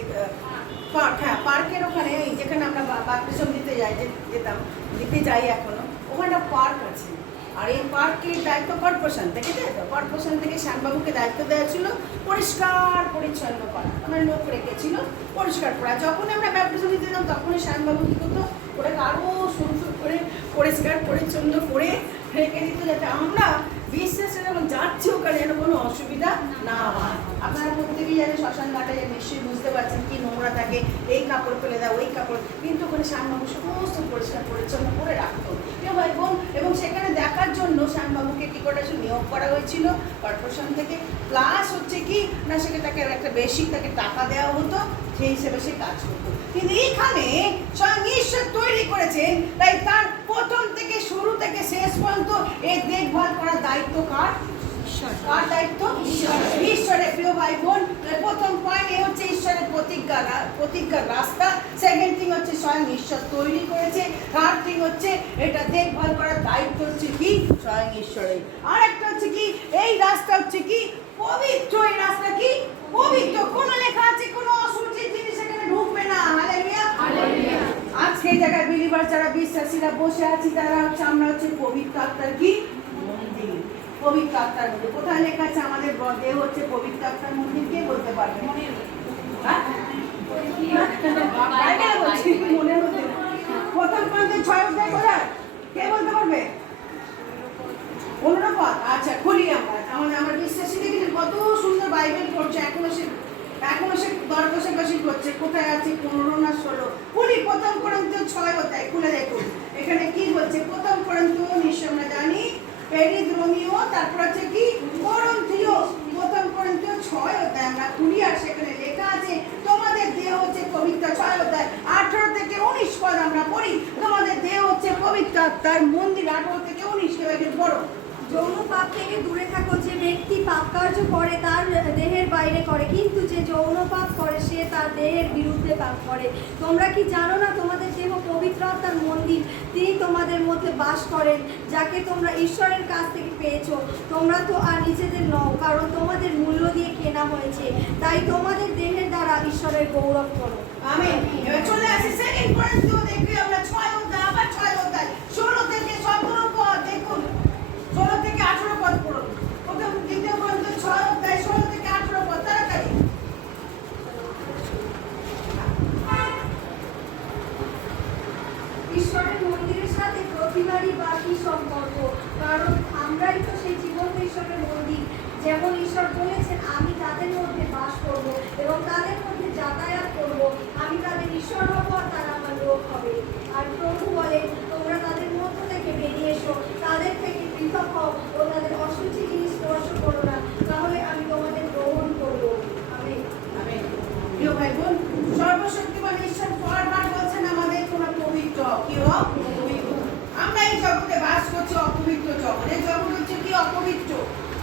পার্কের ওখানে যেখানে আমরা বাপ্তিস্ম দিতে যাই এখনো, ওখানটা পার্ক আছে। আর এই পার্কের দায়িত্ব কর্পোরেশন থেকে দেয়, তো কর্পোরেশন থেকে শ্যামবাবুকে দায়িত্ব দেওয়া ছিল পরিষ্কার পরিচ্ছন্ন করা। আমার লোক রেখেছিল পরিষ্কার করা। যখন আমরা বাপ্তিস্ম দিতে যেতাম তখনই শ্যামবাবু কী করতো, ওটাকে আরও সুন্দর করে পরিষ্কার পরিচ্ছন্ন করে রেখে দিত, যাতে আমরা বিশ্বাসে যখন যাচ্ছি ওখানে যেন কোনো অসুবিধা না হয়। আপনারা প্রত্যেকেই জানেন শ্মশান ঘাটে নিশ্চয়ই বুঝতে পারছেন কি নোংরা থাকে, এই কাপড় ফেলে দাও, ওই কাপড়, কিন্তু ওখানে শ্যামবাবু সমস্ত পরিষ্কার পরিচ্ছন্ন করে রাখতো। কেউ ভাই বোন, এবং সেখানে দেখার জন্য শ্যামবাবুকে কী করে নিয়োগ করা হয়েছিল কর্পোরেশন থেকে। প্লাস হচ্ছে কি না, সেখানে তাকে একটা বেশি তাকে টাকা দেওয়া হতো, সেই হিসেবে সে কাজ করতো। কিন্তু এইখানে স্বয়ং ঈশ্বর তৈরি করেছেন, তাই তার প্রথম থেকে শুরু থেকে শেষ পর্যন্ত এই দেখভাল করার দায়িত্ব কার? কার দায়িত্ব? ঈশ্বরের। প্রিয় ভাই বোন, প্রথম পয়েন্ট এ হচ্ছে ঈশ্বরের প্রতিজ্ঞার রাস্তা। সেকেন্ড থিং হচ্ছে স্বয়ং ঈশ্বর তৈরি করেছে। থার্ড থিং হচ্ছে এটা দেখভাল করার দায়িত্ব হচ্ছে কি স্বয়ং ঈশ্বরের। আর একটা হচ্ছে কি, এই রাস্তা হচ্ছে কি পবিত্র। এই রাস্তা কি পবিত্র। কোনো লেখা আছে কোনো অসুচিত জিনিস এখানে ঢুকবে না। হালেলুয়া। আজকে এই জায়গায় বিলিভার যারা বিশ্বাসীরা বসে আছি, তারা হচ্ছে আমরা হচ্ছে পবিত্র আত্মার কি মন্দির। পবিত্র আত্মার মন্দির কোথায় লেখা আছে? আমাদের দেহ হচ্ছে পবিত্র আত্মার মন্দির। কে বলতে পারবে? মনের মধ্যে প্রথম পর্যায়ে 6 অধ্যায় কোথায়? কে বলতে পারবে? অনুরূপা। আচ্ছা, খুলি আমরা। আমার বিশ্বাসী দেখেছেন কত সুন্দর বাইবেল পড়ছে, এখনো সে দরকষাকষি করছে কোথায় আছে 15 না 16। খুলি প্রথম করিন্থীয় 6 অধ্যায়, খুলে দেখুন এখানে কি বলছে। প্রথম করিন্থীয় নিশ্চয় আমরা জানি, পেরিদ রোমিও, তারপর আছে কি করিন্থীয়। প্রথম করিন্থীয় 6 অধ্যায় আমরা খুলি, আর সেখানে যৌন পাপ থেকে দূরে থাকো। যে ব্যক্তি পাপ কার্য করে তার দেহের বাইরে করে, কিন্তু যে যৌন পাপ করে সে তার দেহের বিরুদ্ধে পাপ করে। তোমরা কি জানো না তোমাদের দেহ পবিত্র আত্মার মন্দির, তিনি তোমাদের মধ্যে বাস করেন, যাকে তোমরা ঈশ্বরের কাছ থেকে পেয়েছো। তোমরা তো আর নিজেদের নও, কারণ তোমাদের মূল্য দিয়ে কেনা হয়েছে। তাই তোমাদের দেহের দ্বারা ঈশ্বরের গৌরব করো। আমেন। এবার চলে আসি সেকেন্ড করিন্থীয় দেখবি আমরা 6 অধ্যায়, আবার 6 অধ্যায় 16 থেকে 17 পদ দেখুন, 16 থেকে 18 পদ পড়ুন। প্রথম দ্বিতীয় করিন্থীয় 6 অধ্যায় 16 থেকে 18 পদ তাড়াতাড়ি। ঈশ্বরের মন্দিরের সাথে প্রতিবারই বা কি সম্পর্ক? কারণ আমরাই তো সেই জীবন্ত ঈশ্বরের মন্দির। যেমন ঈশ্বর বলেছেন, আমি তাদের মধ্যে বাস করব এবং তাদের মধ্যে যাতায়াত করব, আমি তাদের ঈশ্বর হব আর তারা আমার লোক হবে। আর প্রভু বলেন, তোমরা তাদের মধ্য থেকে বেরিয়ে এসো, তাদের থেকে পৃথক হও ও তাদের অশুচি জিনিস স্পর্শ করো না, তাহলে আমি তোমাদের গ্রহণ করব। আমেন। আমেন। প্রিয় ভাই বোন, সর্বশক্তিমান ঈশ্বর বারবার বলছেন আমাদের তোমরা পবিত্র হও। কি হও? পবিত্র। আমরা এই জগতে বাস করছি অপবিত্র জগৎ। এই জগৎ হচ্ছে কি? অপবিত্র,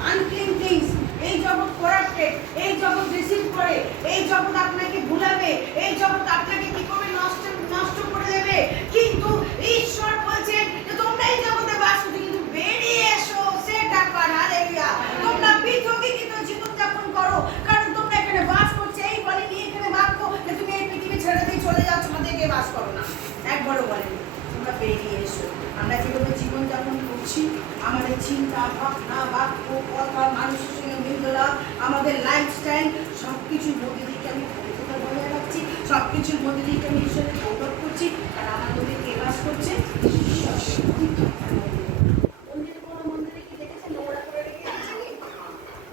আনক্লিন থিংস। এই জগৎ করাপ্টেড, এই জগৎ রিসিভ করে, এই জগৎ আপনাকে ভুলাবে, এই জগৎ আপনাকে কি করবে? নষ্ট করে দেবে। কিন্তু ঈশ্বর বলছেন যে তোমরা এই জগতে বাস করছো, কিন্তু বেরিয়ে এসো, সেটা কর। হালেলুয়া। তোমরা পৃথকীকৃত জীবনযাপন করো, কারণ তোমরা এখানে বাস করছো। এই বলে নিয়ে এখানে ভাবো যে তুমি এই পৃথিবী ছেড়ে দিয়ে চলে যাও, তোমাদেরকে বাস করো না। একবারও বলেনি, তোমরা বেরিয়ে এসো। আমরা যেভাবে জীবনযাপন করছি, আমাদের চিন্তা ভাবনা, বাক্য, কথা, মানুষের সঙ্গে মিললা, আমাদের লাইফস্টাইল, সব কিছুর মধ্যে দিকে আমি পবিত্রতা বজায় রাখছি, সব কিছুর মধ্যে দিকে আমি ঈশ্বরের গৌরব করছি। আর আমার মধ্যে কে বাস করছে? ঈশ্বর। মন্দিরে কোনো মন্দিরে কি দেখেছে নোংরা করে রেখে আছে?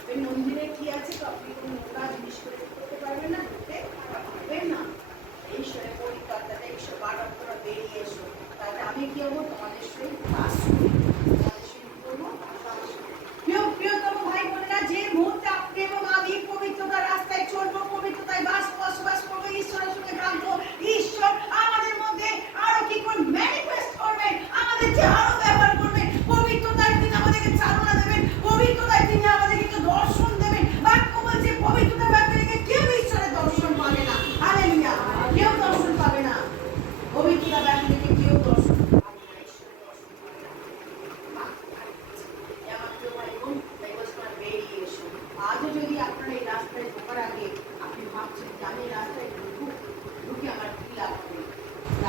ওই মন্দিরে কি আছে? তো আপনি কোনো নোংরা জিনিস করে করতে পারবেন না, ঢুকতে পারবেন না। ঈশ্বরের পবিত্র আত্মা ঈশ্বর বারবার তোমরা বেরিয়ে এসো, তাহলে আমি কি হবো? তোমাদের সঙ্গে বাস করবো। তোমাদের সঙ্গে করবো বাস। প্রিয়তম ভাই বোনেরা, যে মুহূর্তে আপনি এবং আমি পবিত্রতার রাস্তায় চলবো, পবিত্রতায় বসবাস করবো, ঈশ্বরের সঙ্গে থাকবো, ঈশ্বর আমাদের মধ্যে আরো কি করবেন? ম্যানিফেস্ট করবেন, আমাদেরকে আরো ব্যবহার করবেন। পবিত্রতায় তিনি আমাদেরকে চালনা দেবেন, পবিত্রতায় তিনি আমাদেরকে দর্শন দেবেন। বাক্য বলছে পবিত্রতার ব্যাপারে কেউ ঈশ্বরের দর্শন পাবে না। হালেলুয়া। কেউ দর্শন পাবে না, পবিত্রতার ব্যাপারে কেউ দর্শন পাবে না, ঈশ্বরের দর্শন পাবে না। আমার প্রিয় ভাই বোন, তাই বলছি তোমরা বেরিয়ে এসো। আজও যদি আপনারা এই রাস্তায় ঢোকার আগে আপনি ভাবছেন যে আমি এই রাস্তায় ঢুকে আমার কি লাভ হবে,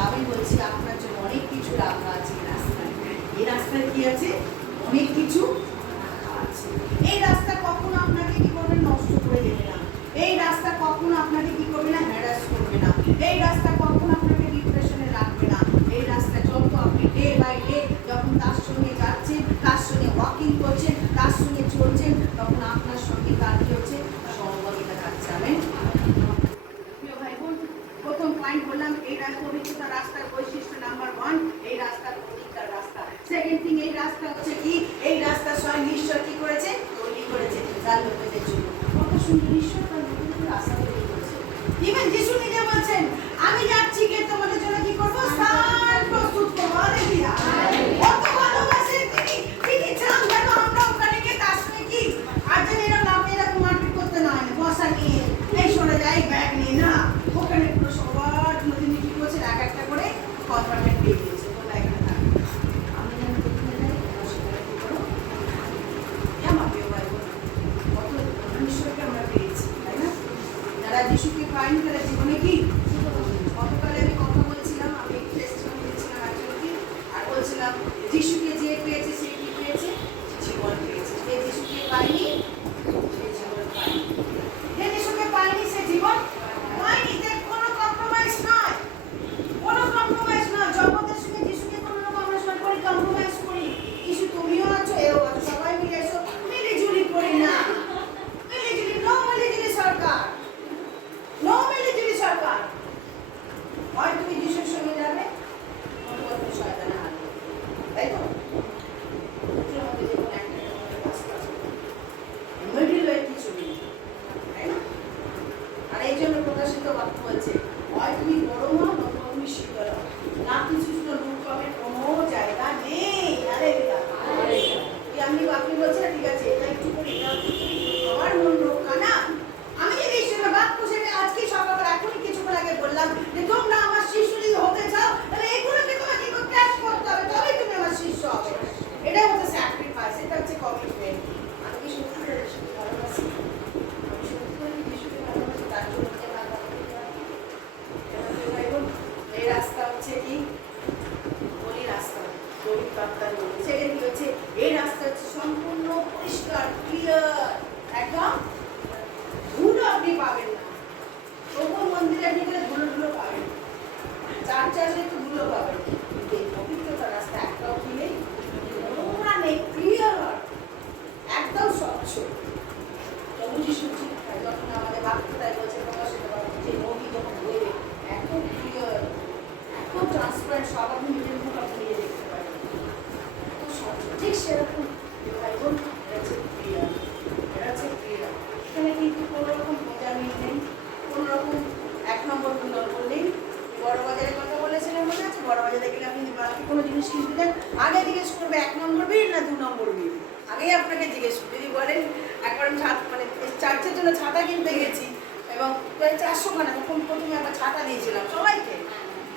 আমি বলছি আপনার জন্য অনেক কিছু রাখা আছে এই রাস্তায়। এই রাস্তায় কি আছে? অনেক কিছু রাখা আছে। এই রাস্তা কখনো আপনাকে কি করবে? নষ্ট করে দেবে না। এই রাস্তা কখনো আপনাকে কি করবে না? হ্যারাস করবে না। এই রাস্তা কখনো আপনাকে ডিপ্রেশনে রাখবে না। এই রাস্তা যত আপনি ডে বাই ডে যখন তার সঙ্গে যাচ্ছেন, তার সঙ্গে ওয়াকিং করছেন, তার সঙ্গে চলছেন, তখন আপনার সঙ্গে তার কি হচ্ছে? সহযোগিতা থাকছে। আমেন। প্রিয় ভাই বোন, প্রথম পয়েন্ট বললাম এই পবিত্রতা রাস্তার বৈশিষ্ট্য নাম্বার 1, এই রাস্তা পবিত্র রাস্তা। সেকেন্ড থিং, এই রাস্তা হচ্ছে কি? এই রাস্তা স্বয়ং ঈশ্বর কি করেছে? তৈরি করেছে তার লোকেদের জন্য। কত সুন্দর ঈশ্বর তার লোকেদের রাস্তা তৈরি করেছে। ইভেন যিশু নিজে বলছেন, আমি যাচ্ছি কে তোমাদের জন্য কি করব? স্থান প্রস্তুত করব। হালেলুয়া। কত ভালোবাসেন তিনি। তিনি চান যেন আমরা ওখানে গিয়ে তার সঙ্গে কি আর্জেন্টিনা নামে এরকম মারপিট করতে না হয়, বসা নিয়ে এই সরে যাই ব্যাগ নিয়ে না, ওখানে পুরো সবার তিনি কি করছেন? এক একটা করে কনফার্মেন্ট পেয়ে দিয়েছে। তোমরা এখানে থাকবে, আমি যেন প্রথমে যাই, তোমরা সেখানে কি করো? আমার প্রিয় ভাই বোন, কত ঈশ্বরকে আমরা পেয়েছি, তাই না? যারা যিশুকে পায়নি তারা জীবনে কি? গতকালে আমি কথা বলছিলাম, আমি টেস্টিমনি দিয়েছিলাম একজনকে, আর বলছিলাম যিশুকে যে পেয়েছে সে কি পেয়েছে? জীবন পেয়েছে। যে যিশুকে পায়নি সে জীবন পায়নি। যে যিশুকে পায়নি সে জীবন পায়নি। কোনো কম্প্রোমাইজ নয়, কোনো কম্প্রোমাইজ নয়। জগতের সঙ্গে যিশুকে কোনো রকম আমরা সরকারি কম্প্রোমাইজ করি। যিশু তুমিও আছো, এও আছো, সবাই মিলে এসো, মিলিজুলি করি না। মিলিজুলি, নো মিলিজুলি সরকার, নো মিলিজুলি সরকার। 2 নম্বর বিল? আগেই আপনাকে জিজ্ঞেস করি। যদি বলেন একবার আমি মানে চার্চের জন্য ছাতা কিনতে গেছি এবং 400 খানা, তখন প্রথমে আবার ছাতা দিয়েছিলাম সবাইকে।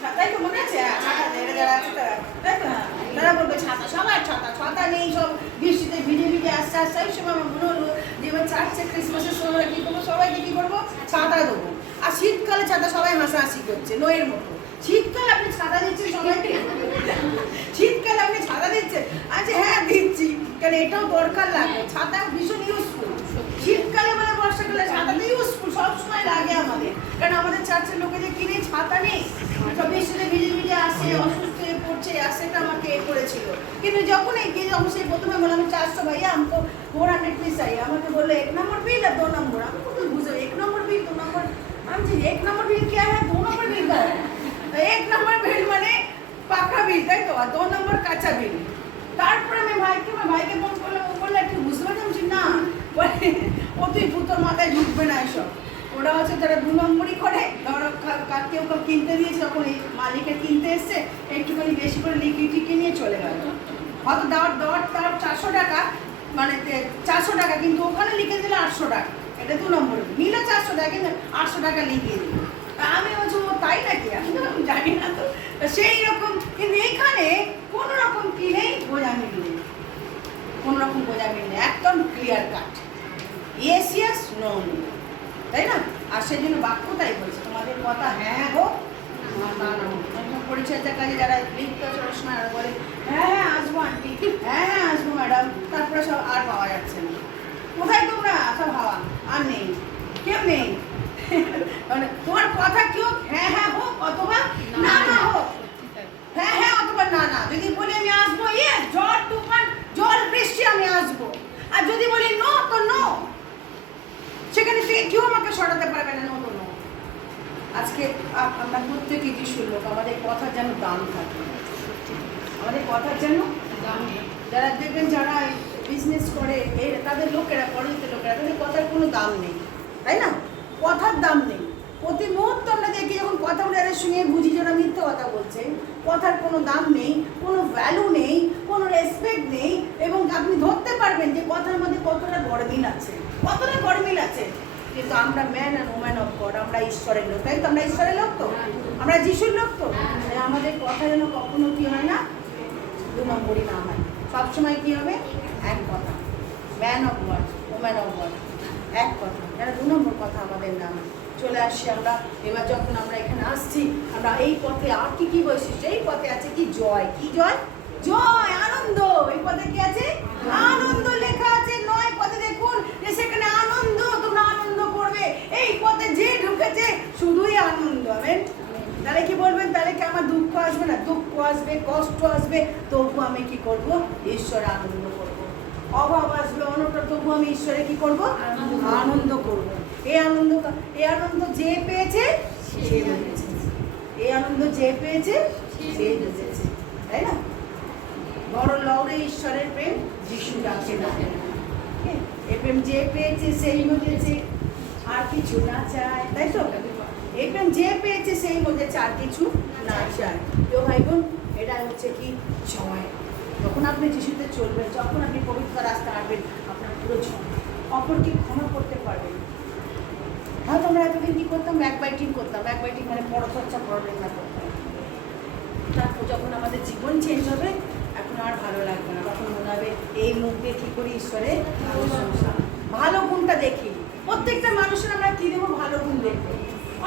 ছাতাই তো মনে আছে? হ্যাঁ, ছাতা দেয় যারা আছে তারা, তাই তো? হ্যাঁ, তারা বলবে ছাতা, সবার ছাতা, ছাতা নেই, সব বৃষ্টিতে ভিজে ভিজে আসতে আসতে ওই সময় আমার মনে হলো যে এবার চার্চে ক্রিসমাসের সময় কী করবো, সবাইকে কী করবো, ছাতা দেবো। আর শীতকালে ছাতা সবাই হাসাহাসি করছে নয়ের মতো। শীতকালে আপনি ছাতা দিচ্ছেন সবাইকে? শীতকালে আপনি ছাতা দিচ্ছেন? আচ্ছা হ্যাঁ দিচ্ছি, কারণ এটাও দরকার লাগে, ছাতা ভীষণ ইউজফুল। শীতকালে মানে বর্ষাকালে ছাতাটা ইউজফুল, সবসময় লাগে আমাদের, কারণ আমাদের চার্চের লোকেদের কিনে ছাতা নেই, সব বৃষ্টিতে ভিজে ভিজে আসে, অসুস্থ হয়ে পড়ছে, আর সেটা আমাকে করেছিল। কিন্তু যখন এই গিয়ে যখন সেই প্রথমে বললাম 400 ভাইয়া আমাকে 400 পিস চাই, আমাকে বললো 1 নম্বর বিল আর 2 নম্বর। আমি কোথাও বুঝে 1 নম্বর বিল 2 নম্বর, আমি 1 নম্বর বিল কে হ্যাঁ 2 নম্বর বিল का 1 নম্বর বিল মানে পাকা বিল, তাই তো, আর 2 নম্বর কাঁচা বিল। তারপরে আমি ভাইকে ফোন করলাম, ও বললো একটু বুঝতে পারছি না, বলে ও তুই পুতোর মাথায় ঢুকবে না এসব, ওরা হচ্ছে তারা 2 নম্বরই করে। ধরো কেউ কিনতে দিয়েছে, তখন এই মালিকের কিনতে এসছে, একটুখানি বেশি করে লিকুইডিটি নিয়ে চলে গেল, হয়তো দেওয়ার 400 টাকা, মানে 400 টাকা, কিন্তু ওখানে লিখে দিলে 800 টাকা, এটা 2 নম্বর নিলে 400 টাকা, কিন্তু 800 টাকা লিখিয়ে দিল। আমি বলছি ও তাই নাকি, আমি জানি না তো। সেই রকম, কিন্তু এইখানে কোনো রকম কি নেই, গোজামিল নেই, কোনো রকম গোজামিল নেই, একদম clear cut, yes yes, no no, তাই না? আর সেই জন্য বাক্য তাই বলছে, তোমাদের কথা হ্যাঁ হোক না না হোক। পরিচর্যার কাজে যারা লিপ্ত আছে ওর সময় আর বলে হ্যাঁ হ্যাঁ আসবো আন্টি, হ্যাঁ হ্যাঁ আসবো ম্যাডাম, তারপরে সব আর পাওয়া যাচ্ছে না। কোথায় তোমরা সব হাওয়া, আর নেই, কেউ নেই। মানে তোমার কথা কি হোক, হ্যাঁ হ্যাঁ হোক অথবা না না হোক, হ্যাঁ হ্যাঁ অথবা না না। যদি বলি আমি আসবো, ঝড় তুফান জল বৃষ্টি আমি আসবো, আর যদি বলি নো তো নো, সেখানে থেকে কেউ আমাকে সরাতে পারবে না, নো তো নো। আজকে আমরা প্রত্যেকে যিশুর লোক, আমাদের কথার যেন দাম থাকে, আমাদের কথার যেন দাম। যারা দেখবেন যারা বিজনেস করে তাদের লোকেরা, পরিচিত লোকেরা, তাদের কথার কোনো দাম নেই, তাই না? কথার দাম নেই। প্রতি মুহূর্তে আমরা দেখি যখন কথা বলে এরা শুনে বুঝি যারা মিথ্যে কথা বলছে, কথার কোনো দাম নেই, কোনো ভ্যালু নেই, কোনো রেসপেক্ট নেই, এবং আপনি ধরতে পারবেন যে কথার মধ্যে কতটা গরমিল আছে, কতটা গরমিল আছে। কিন্তু আমরা man and woman of god, আমরা ঈশ্বরের লোক, তাই তো? আমরা ঈশ্বরের লোক তো, আমরা যিশুর লোক তো, আমাদের কথা যেন কখনো কি হয় না, 2 নম্বরই না হয়, সবসময় কি হবে, এক কথা, man of god, woman of god, এক কথা, যারা 2 নম্বর কথা আমাদের না হয়। চলে আসছি আমরা এবার, যখন আমরা এখানে আসছি, আমরা এই পথে আর কি কি বৈশিষ্ট্য, এই পথে আছে কি জয়, কি জয়, জয়, আনন্দ। এই পথে কি আছে, আনন্দ লেখা আছে। 9 পথে দেখুন যে সেখানে আনন্দ, তোমরা আনন্দ করবে। এই পথে যে ঢুকেছে শুধুই আনন্দ। আমেন। তাহলে কি বলবেন, তাহলে কি আমার দুঃখ আসবে না? দুঃখ আসবে, কষ্ট আসবে, তবু আমি কি করব, ঈশ্বরে আনন্দ করব। অভাব আসবে, অনটন, তবু আমি ঈশ্বরে কি করব, আনন্দ করব। এই আনন্দ যে পেয়েছে সে বুঝেছে, এই আনন্দ যে পেয়েছে সে বুঝেছে, তাই না? বড় লৌরে ঈশ্বরের প্রেম যিশু ডাকে না, এই প্রেম যে পেয়েছে সেই বুঝেছে, আর কিছু না চায়, তাই তো? এই প্রেম যে পেয়েছে সেই বুঝেছে, আর কিছু না চায়। তো ভাই বোন, এটা হচ্ছে কি জয়। যখন আপনি যিশুতে চলবেন, যখন আপনি পবিত্র রাস্তা হাঁটবেন, আপনার পুরো জয়, অপরকে ক্ষমা করতে পারবেন। হয়তো আমরা এতদিন কী করতাম, ব্যাকবাইটিং করতাম, ব্যাকবাইটিং মানে পরচর্চা পরনিন্দা করতাম। তারপর যখন আমাদের জীবন চেঞ্জ হবে, এখন আর ভালো লাগবে না, তখন মনে হবে এই মুখ দিয়ে কী করি ঈশ্বরের প্রশংসা, ভালো গুণটা দেখি। প্রত্যেকটা মানুষের আমরা কী দেবো, ভালো গুণ দেখবো।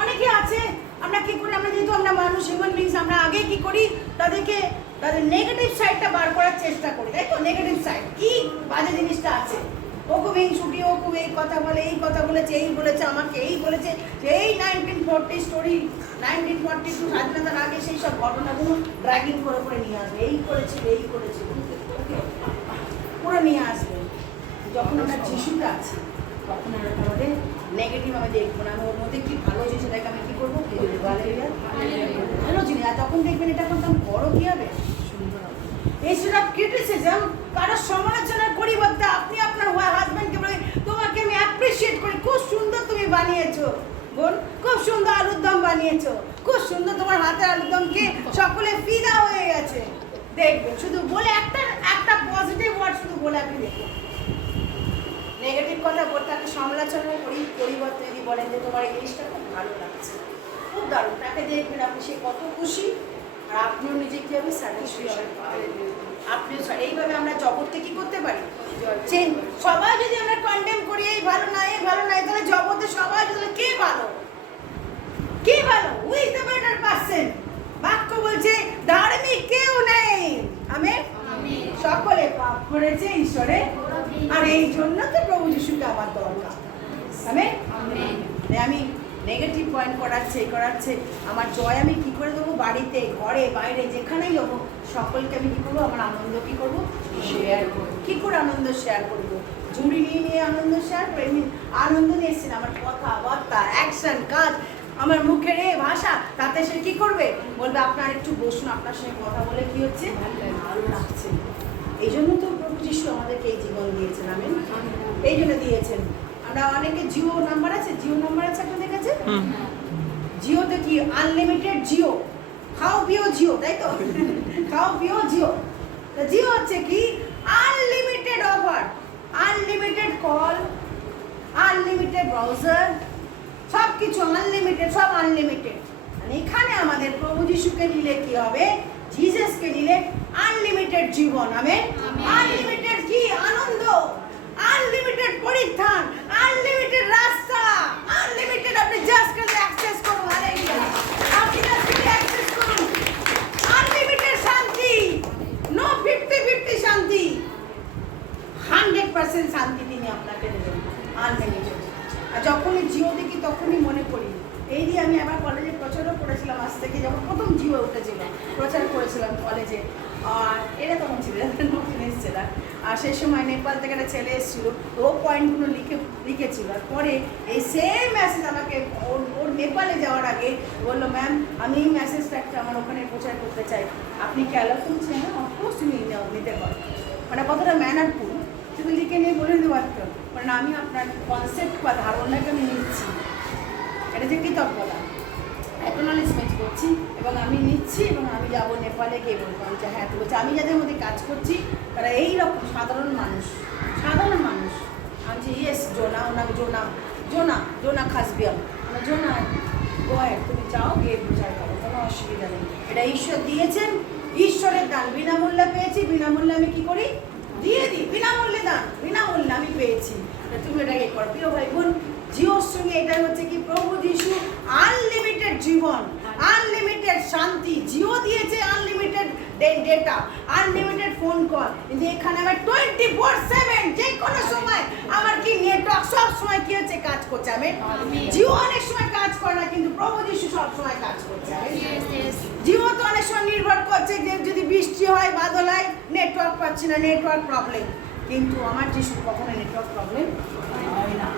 অনেকে আছে আমরা কী করি, আমরা যেহেতু আমরা মানুষ, হিউম্যান বিংস, আমরা আগে কী করি, তাদের নেগেটিভ সাইডটা বার করার চেষ্টা করি, তাই তো? নেগেটিভ সাইড কী বাজে জিনিসটা আছে, ও খুব হিংসুটি, ও খুব এই কথা বলে, এই কথা বলেছে, এই বলেছে আমাকে, এই বলেছে, এই 1940 স্টোরি, 1942 স্বাধীনতার আগে সেই সব ঘটনাগুলো ড্র্যাগিং করে করে নিয়ে আসবে, এই করেছিল, এই করেছিল, পুরো নিয়ে আসবে। যখন আমরা যিশুতে আছি, তখন আমরা আমাদের নেগেটিভ আমি দেখবো না, আমি ওর মধ্যে কি ভালো জিনিস, সেটাকে আমি কী করবো, ভালো জিনিস। আর তখন দেখবেন এটা করতাম বড় কী হবে, সুন্দর হবে। এইসব ক্রিটিসিজম, কারোর সমালোচনার পরিবর্তে আপনি আপনার হাজব্যান্ডকে বলে, তোমাকে আমি অ্যাপ্রিসিয়েট করি, খুব সুন্দর তুমি বানিয়েছো বোন, খুব সুন্দর আলুর দম বানিয়েছো, খুব সুন্দর, তোমার হাতের আলুর দমকে সকলে ফিদা হয়ে গেছে, দেখবেন শুধু বলে একটা একটা পজিটিভ ওয়ার্ড শুধু বলে আপনি দেখুন। নেগেটিভ কথা বলতে তাকে সমালোচনা পরিবর্তে যদি বলেন যে তোমার এই জিনিসটা খুব ভালো লাগছে, খুব দারুণ, তাকে দেখবেন আপনি সে কত খুশি, আর আপনিও নিজে কী হবে স্যাটিসফ্যাকশন পাবেন। আপনিও এইভাবে আমরা জগৎকে কী করতে পারি, সবাই যদি আমরা কন্ডেম করি এই ভালো না এই ভালো না, তাহলে জগতে সবাই তাহলে কে ভালো, কে ভালো? Who is the better person? বাক্য বলছে ধার্মিক কেউ নেই। আমেন। সকলে পাপ করেছে ঈশ্বরের, আর এই জন্য তো প্রভু যিশুকে আমার দরকার। আমেন। আমি নেগেটিভ পয়েন্ট করাচ্ছে আমার জয় আমি কি করে দেবো, বাড়িতে ঘরে বাইরে যেখানেই যাবো সকলকে আমি কী করবো, আমার আনন্দ কী করবো, শেয়ার করবো। কী করে আনন্দ শেয়ার করবো? ঝুড়ি নিয়ে আনন্দ শেয়ার করে আনন্দ নিয়ে এসেছেন আমার কথাবার্তা, অ্যাকশন, কাজ, আমার মুখের ভাষা, তাতে সে কি করবে, বলবে আপনার একটু বসুন, আপনার সঙ্গে কথা বলে কি হচ্ছে, ভালো লাগছে। এই জন্য তো প্রভু যিশু আমাদেরকে এই জীবন দিয়েছেন। আমেন। এই জন্য দিয়েছেন। আমরা অনেকে জিও নাম্বার আছে আপনাদের কাছে? জিওতে কি আনলিমিটেড জিও, খাও পিও জিও, তাই তো? খাও পিও জিও। তো জিও হচ্ছে কি unlimited offer, unlimited call, unlimited browser, সব কিছু আনলিমিটেড, সব আনলিমিটেড। মানে এখানে আমাদের প্রভু যিশুকে নিলে কি হবে, জিসাসকে নিলে আনলিমিটেড জীবন। আমেন। আনলিমিটেড কি আনন্দ, আনলিমিটেড পরিত্রাণ, আনলিমিটেড রাস্তা, আনলিমিটেড আপনি জাস্ট করে অ্যাক্সেস করুন। হালেলুয়া। আপনি জাস্ট করে অ্যাক্সেস করুন। আনলিমিটেড শান্তি, নো 50-50 শান্তি, 100% শান্তি তিনি আপনাকে দেবেন, আনলিমিটেড। আর যখনই জিও দেখি তখনই মনে করি, এই দিয়ে আমি আমার কলেজে প্রচারও করেছিলাম, আজ থেকে যখন প্রথম জিও উঠেছিল প্রচার করেছিলাম কলেজে, আর এরা তখন ছিল নতুন এসেছিল, আর সেই সময় নেপাল থেকে একটা ছেলে এসেছিল, ও পয়েন্টগুলো লিখেছিল, আর পরে এই সেম মেসেজ আমাকে ওর নেপালে যাওয়ার আগে বললো, ম্যাম আমি এই মেসেজটা একটা আমার ওখানে প্রচার করতে চাই, আপনি কি অ্যালাউ করছেন? হ্যাঁ অফকোর্স তুমি নিতে পারো। মানে কতটা ম্যানারফুল, শুধু লিখে নিয়ে বলে দিতে পারতো, মানে আমি আপনার কনসেপ্ট বা ধারণাকে আমি নিচ্ছি, এটা যে কৃতজ্ঞতা, অ্যাকনোলেজমেন্ট করছি, এবং আমি নিচ্ছি, এবং আমি যাবো নেপালে গিয়ে বলবো যে হ্যাঁ তো বলছি আমি যাদের মধ্যে কাজ করছি তারা এইরকম সাধারণ মানুষ। আমি ইয়েস জোনা, ওনাকে জোনা খাসবিয়াম, মানে জোনা গোয় তুমি যাও গিয়ে প্রচার করো, কোনো অসুবিধা নেই, এটা ঈশ্বর দিয়েছেন, ঈশ্বরের দান, বিনামূল্যে পেয়েছি, বিনামূল্যে আমি কি করি, দিয়ে দিই, বিনামূল্যে দান, বিনামূল্যে আমি পেয়েছি, তুমি এটাকে করো। প্রিয় ভাই বোন, জিওর সঙ্গে এটাই হচ্ছে কি প্রভু যিশু আনলিমিটেড জীবন, আনলিমিটেড শান্তি। জিও দিয়েছে unlimited data, unlimited phone call, কিন্তু এখানে আমার 24/7 যে কোনো সময় আমার কি নেটওয়ার্ক সব সময় কি হচ্ছে, কাজ করছে। আমি জিও অনেক সময় কাজ করে না, কিন্তু প্রভু যিশু সব সময় কাজ করছে। জিও তো অনেক সময় নির্ভর করছে যে যদি বৃষ্টি হয়, বাদল হয়, নেটওয়ার্ক পাচ্ছি না, নেটওয়ার্ক প্রবলেম, কিন্তু আমার যিশু কখনো নেটওয়ার্ক প্রবলেম হয় না।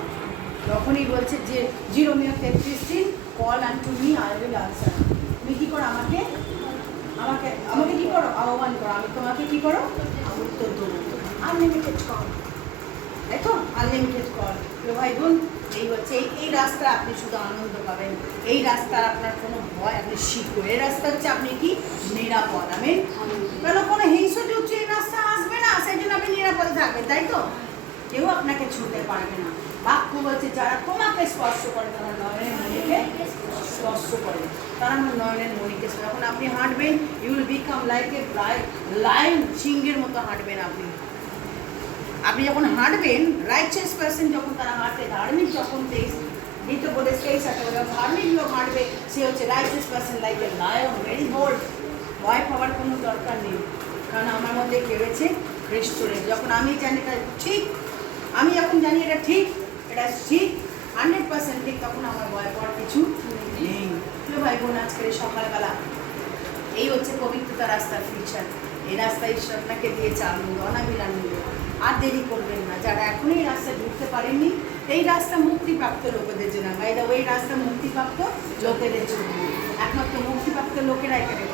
তখনই বলছে যে 0:33 call আনটু me I will answer. তুমি কী করো, আমাকে কী করো, আহ্বান করো, আমি তোমাকে কী করো, উত্তর দেবো। আনলিমিটেড কল, দেখো আনলিমিটেড কল। ভাই বোন, এই হচ্ছে এই রাস্তা আপনি শুধু আনন্দ পাবেন, এই রাস্তার আপনার কোনো ভয়, আপনি শিখো, এই রাস্তা হচ্ছে আপনি কি নিরাপদ। আমি কেন কোনো হিংস্র যুদ্ধ এই রাস্তা আসবে না, সেই জন্য আপনি নিরাপদে থাকবেন, তাই তো? কেউ আপনাকে ছুঁতে পারবে না। বাক্য বলছে যারা তোমাকে স্পর্শ করে তারা নয়নের মণিকে স্পর্শ করে, তারা আমার নয়নের মণিকে। যখন আপনি হাঁটবেন, you will become like a lion, সিংহের মতো হাঁটবেন আপনি। আপনি যখন হাঁটবেন, রাইচাস পার্সন যখন তারা হাঁটে, ধার্মিক যখন দ্বিতীয়বোধে সেই সাথে ধার্মিক লোক হাঁটবে, সে হচ্ছে righteous person like a lion, very bold. ভয় পাওয়ার কোনো দরকার নেই, কারণ আমার মধ্যে কেড়েছে খ্রিস্টরে। যখন আমি জানি এটা ঠিক, আমি যখন জানি এটা ঠিক 100% ঠিক, তখন আমার ভয় পাওয়ার কিছু নেই। ভাই বোন, আজকের এই সকালবেলা এই হচ্ছে পবিত্রতা রাস্তার ফিউচার। এই রাস্তা ঈশ্বর আপনাকে দিয়েছে আনন্দ, অনাবিল আনন্দ। আর দেরি করবেন না, যারা এখনই এই রাস্তায় ঢুকতে পারেননি, এই রাস্তা মুক্তিপ্রাপ্ত লোকেদের জন্য, এই রাস্তা মুক্তিপ্রাপ্ত লোকেদের জন্য, একমাত্র মুক্তিপ্রাপ্ত লোকেরা এখানে।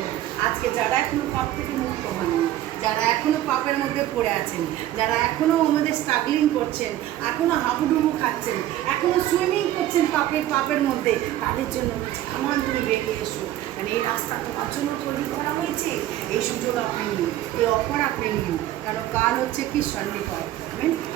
আজকে যারা এখনো পাপ থেকে মুক্ত হননি, যারা এখনো পাপের মধ্যে পড়ে আছেন, যারা এখনো আমাদের স্ট্রাগলিং করছেন, এখনো হাবুডুবু খাচ্ছেন, এখনো সুইমিং করছেন পাপের মধ্যে, তাদের জন্য আমার তুমি বেরিয়ে এসো। মানে এই রাস্তা তোমার জন্য তৈরি করা হয়েছে। এই সুযোগ আপনি নিন, এই অফার আপনি নিন, কারণ কাল হচ্ছে কি সন্নিকর,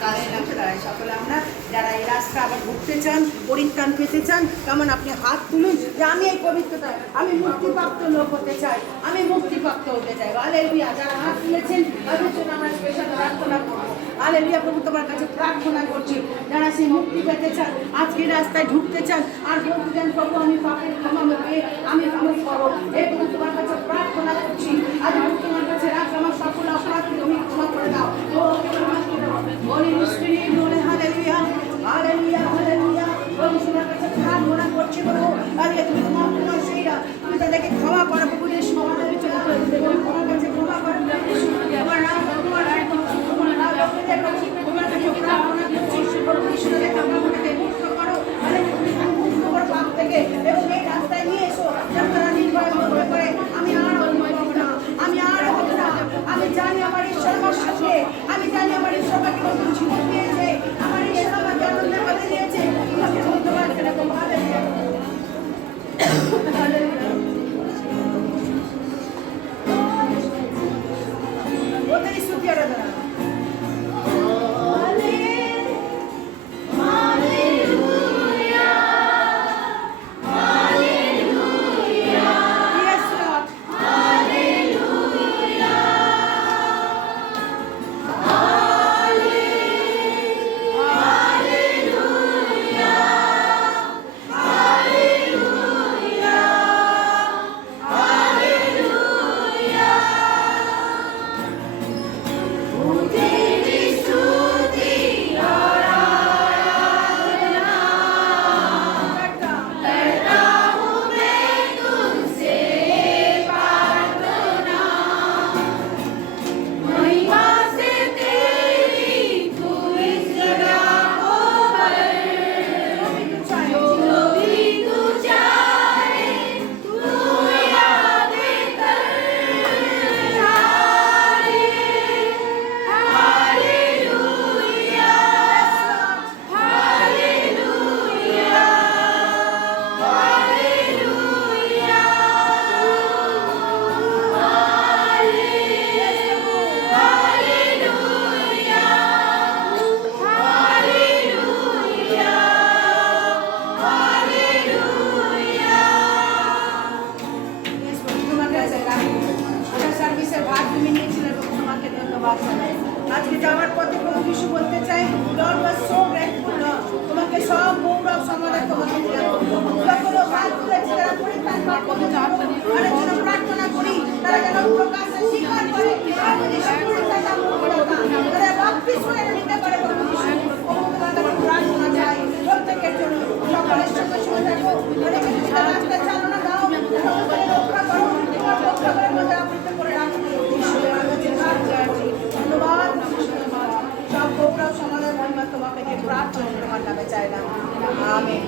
কাল নামতে দাঁড়ায়। সকলে আমরা যারা এই রাস্তা আবার ঘুরতে চান, পরিত্রাণ পেতে চান, কেমন আপনি হাত তুলুন যে আমি এই পবিত্রতায় আমি মুক্তিপ্রাপ্ত লোক হতে চাই, আমি মুক্তিপ্রাপ্ত হতে চাই। হালেলুয়া। যারা হাত তুলেছেন তাদের জন্য আমরা স্পেশাল প্রার্থনা করবো। হালেলুয়া। প্রভু তোমার কাছে প্রার্থনা করছি, যারা সেই মুক্তি পেতে চান, আজকে রাস্তায় ঢুকতে চান আর বলতে চান প্রভু আমি পাপের ক্ষমা পেয়ে আমি ক্ষমা করো, এই প্রভু তোমার কাছে প্রার্থনা করছি। আজ আমি তোমার কাছে রাখ আমার সকল অপরাধ তুমি ক্ষমা করে দাও। ও Holy Spirit, Lord, hallelujah, hallelujah, hallelujah. প্রভু তোমার কাছে প্রার্থনা করছি প্রভু, আজকে তুমি তোমার সেইরা তুমি তাদেরকে ক্ষমা করো প্রভু, যে সমাজের ভিতরে তোমার কাছে ক্ষমা করো। তোমার নাম তোমার নাম তোমার নাম তোমার কাছে প্রার্থনা করছি প্রভু, ঈশ্বরের কামনাকে মুক্ত করো। হালেলুয়া। তুমি মুক্ত করো পাপ থেকে এবং এই রাস্তায় নিয়ে এসো যেন তারা নির্ভয় করে আমি আর হব না, আমি আর হব না। আমি জানি আমার ঈশ্বর আমার সাথে, আমি জানি আমার ঈশ্বর আমাকে নতুন জীবন দিয়েছে, আমার ঈশ্বর আমাকে আনন্দে করে দিয়েছে। তোমার এরকম হালেলুয়া। ওদের স্তুতি আরাধনা। Yes, Lord. আজকে যাওয়ার পথে প্রভু যিশু বলতে চাই, Lord was so grateful, Lord তোমাকে সব গৌরব সমাদর তোমাকে দিলাম। যতগুলো হাত তুলেছে তারা পরিত্রাণ পাপ করতে আরেক জন্য প্রার্থনা করি তারা যেন প্রকাশ্যে স্বীকার করে প্রভু যিশু পরিত্রাণ দান করুন, তারা বাপ্তিস্ম নিতে পারে। প্রভু যিশু প্রভু তোমার কাছে প্রার্থনা চাই প্রত্যেকের জন্য। সকলের সঙ্গে শুনে থাকো, অনেকে তুমি তার রাস্তা চালনা দাও, সকলকে রক্ষা করো, তোমার রক্ষা করে মধ্যে আবৃত করে রাখো। ঈশ্বরের কাছে প্রার্থনা করি। ধন্যবাদ। সব গৌরব সমাধান মহিমা তোমাকে দিয়ে প্রার্থনা তোমার নামে চাইলাম। আমেন।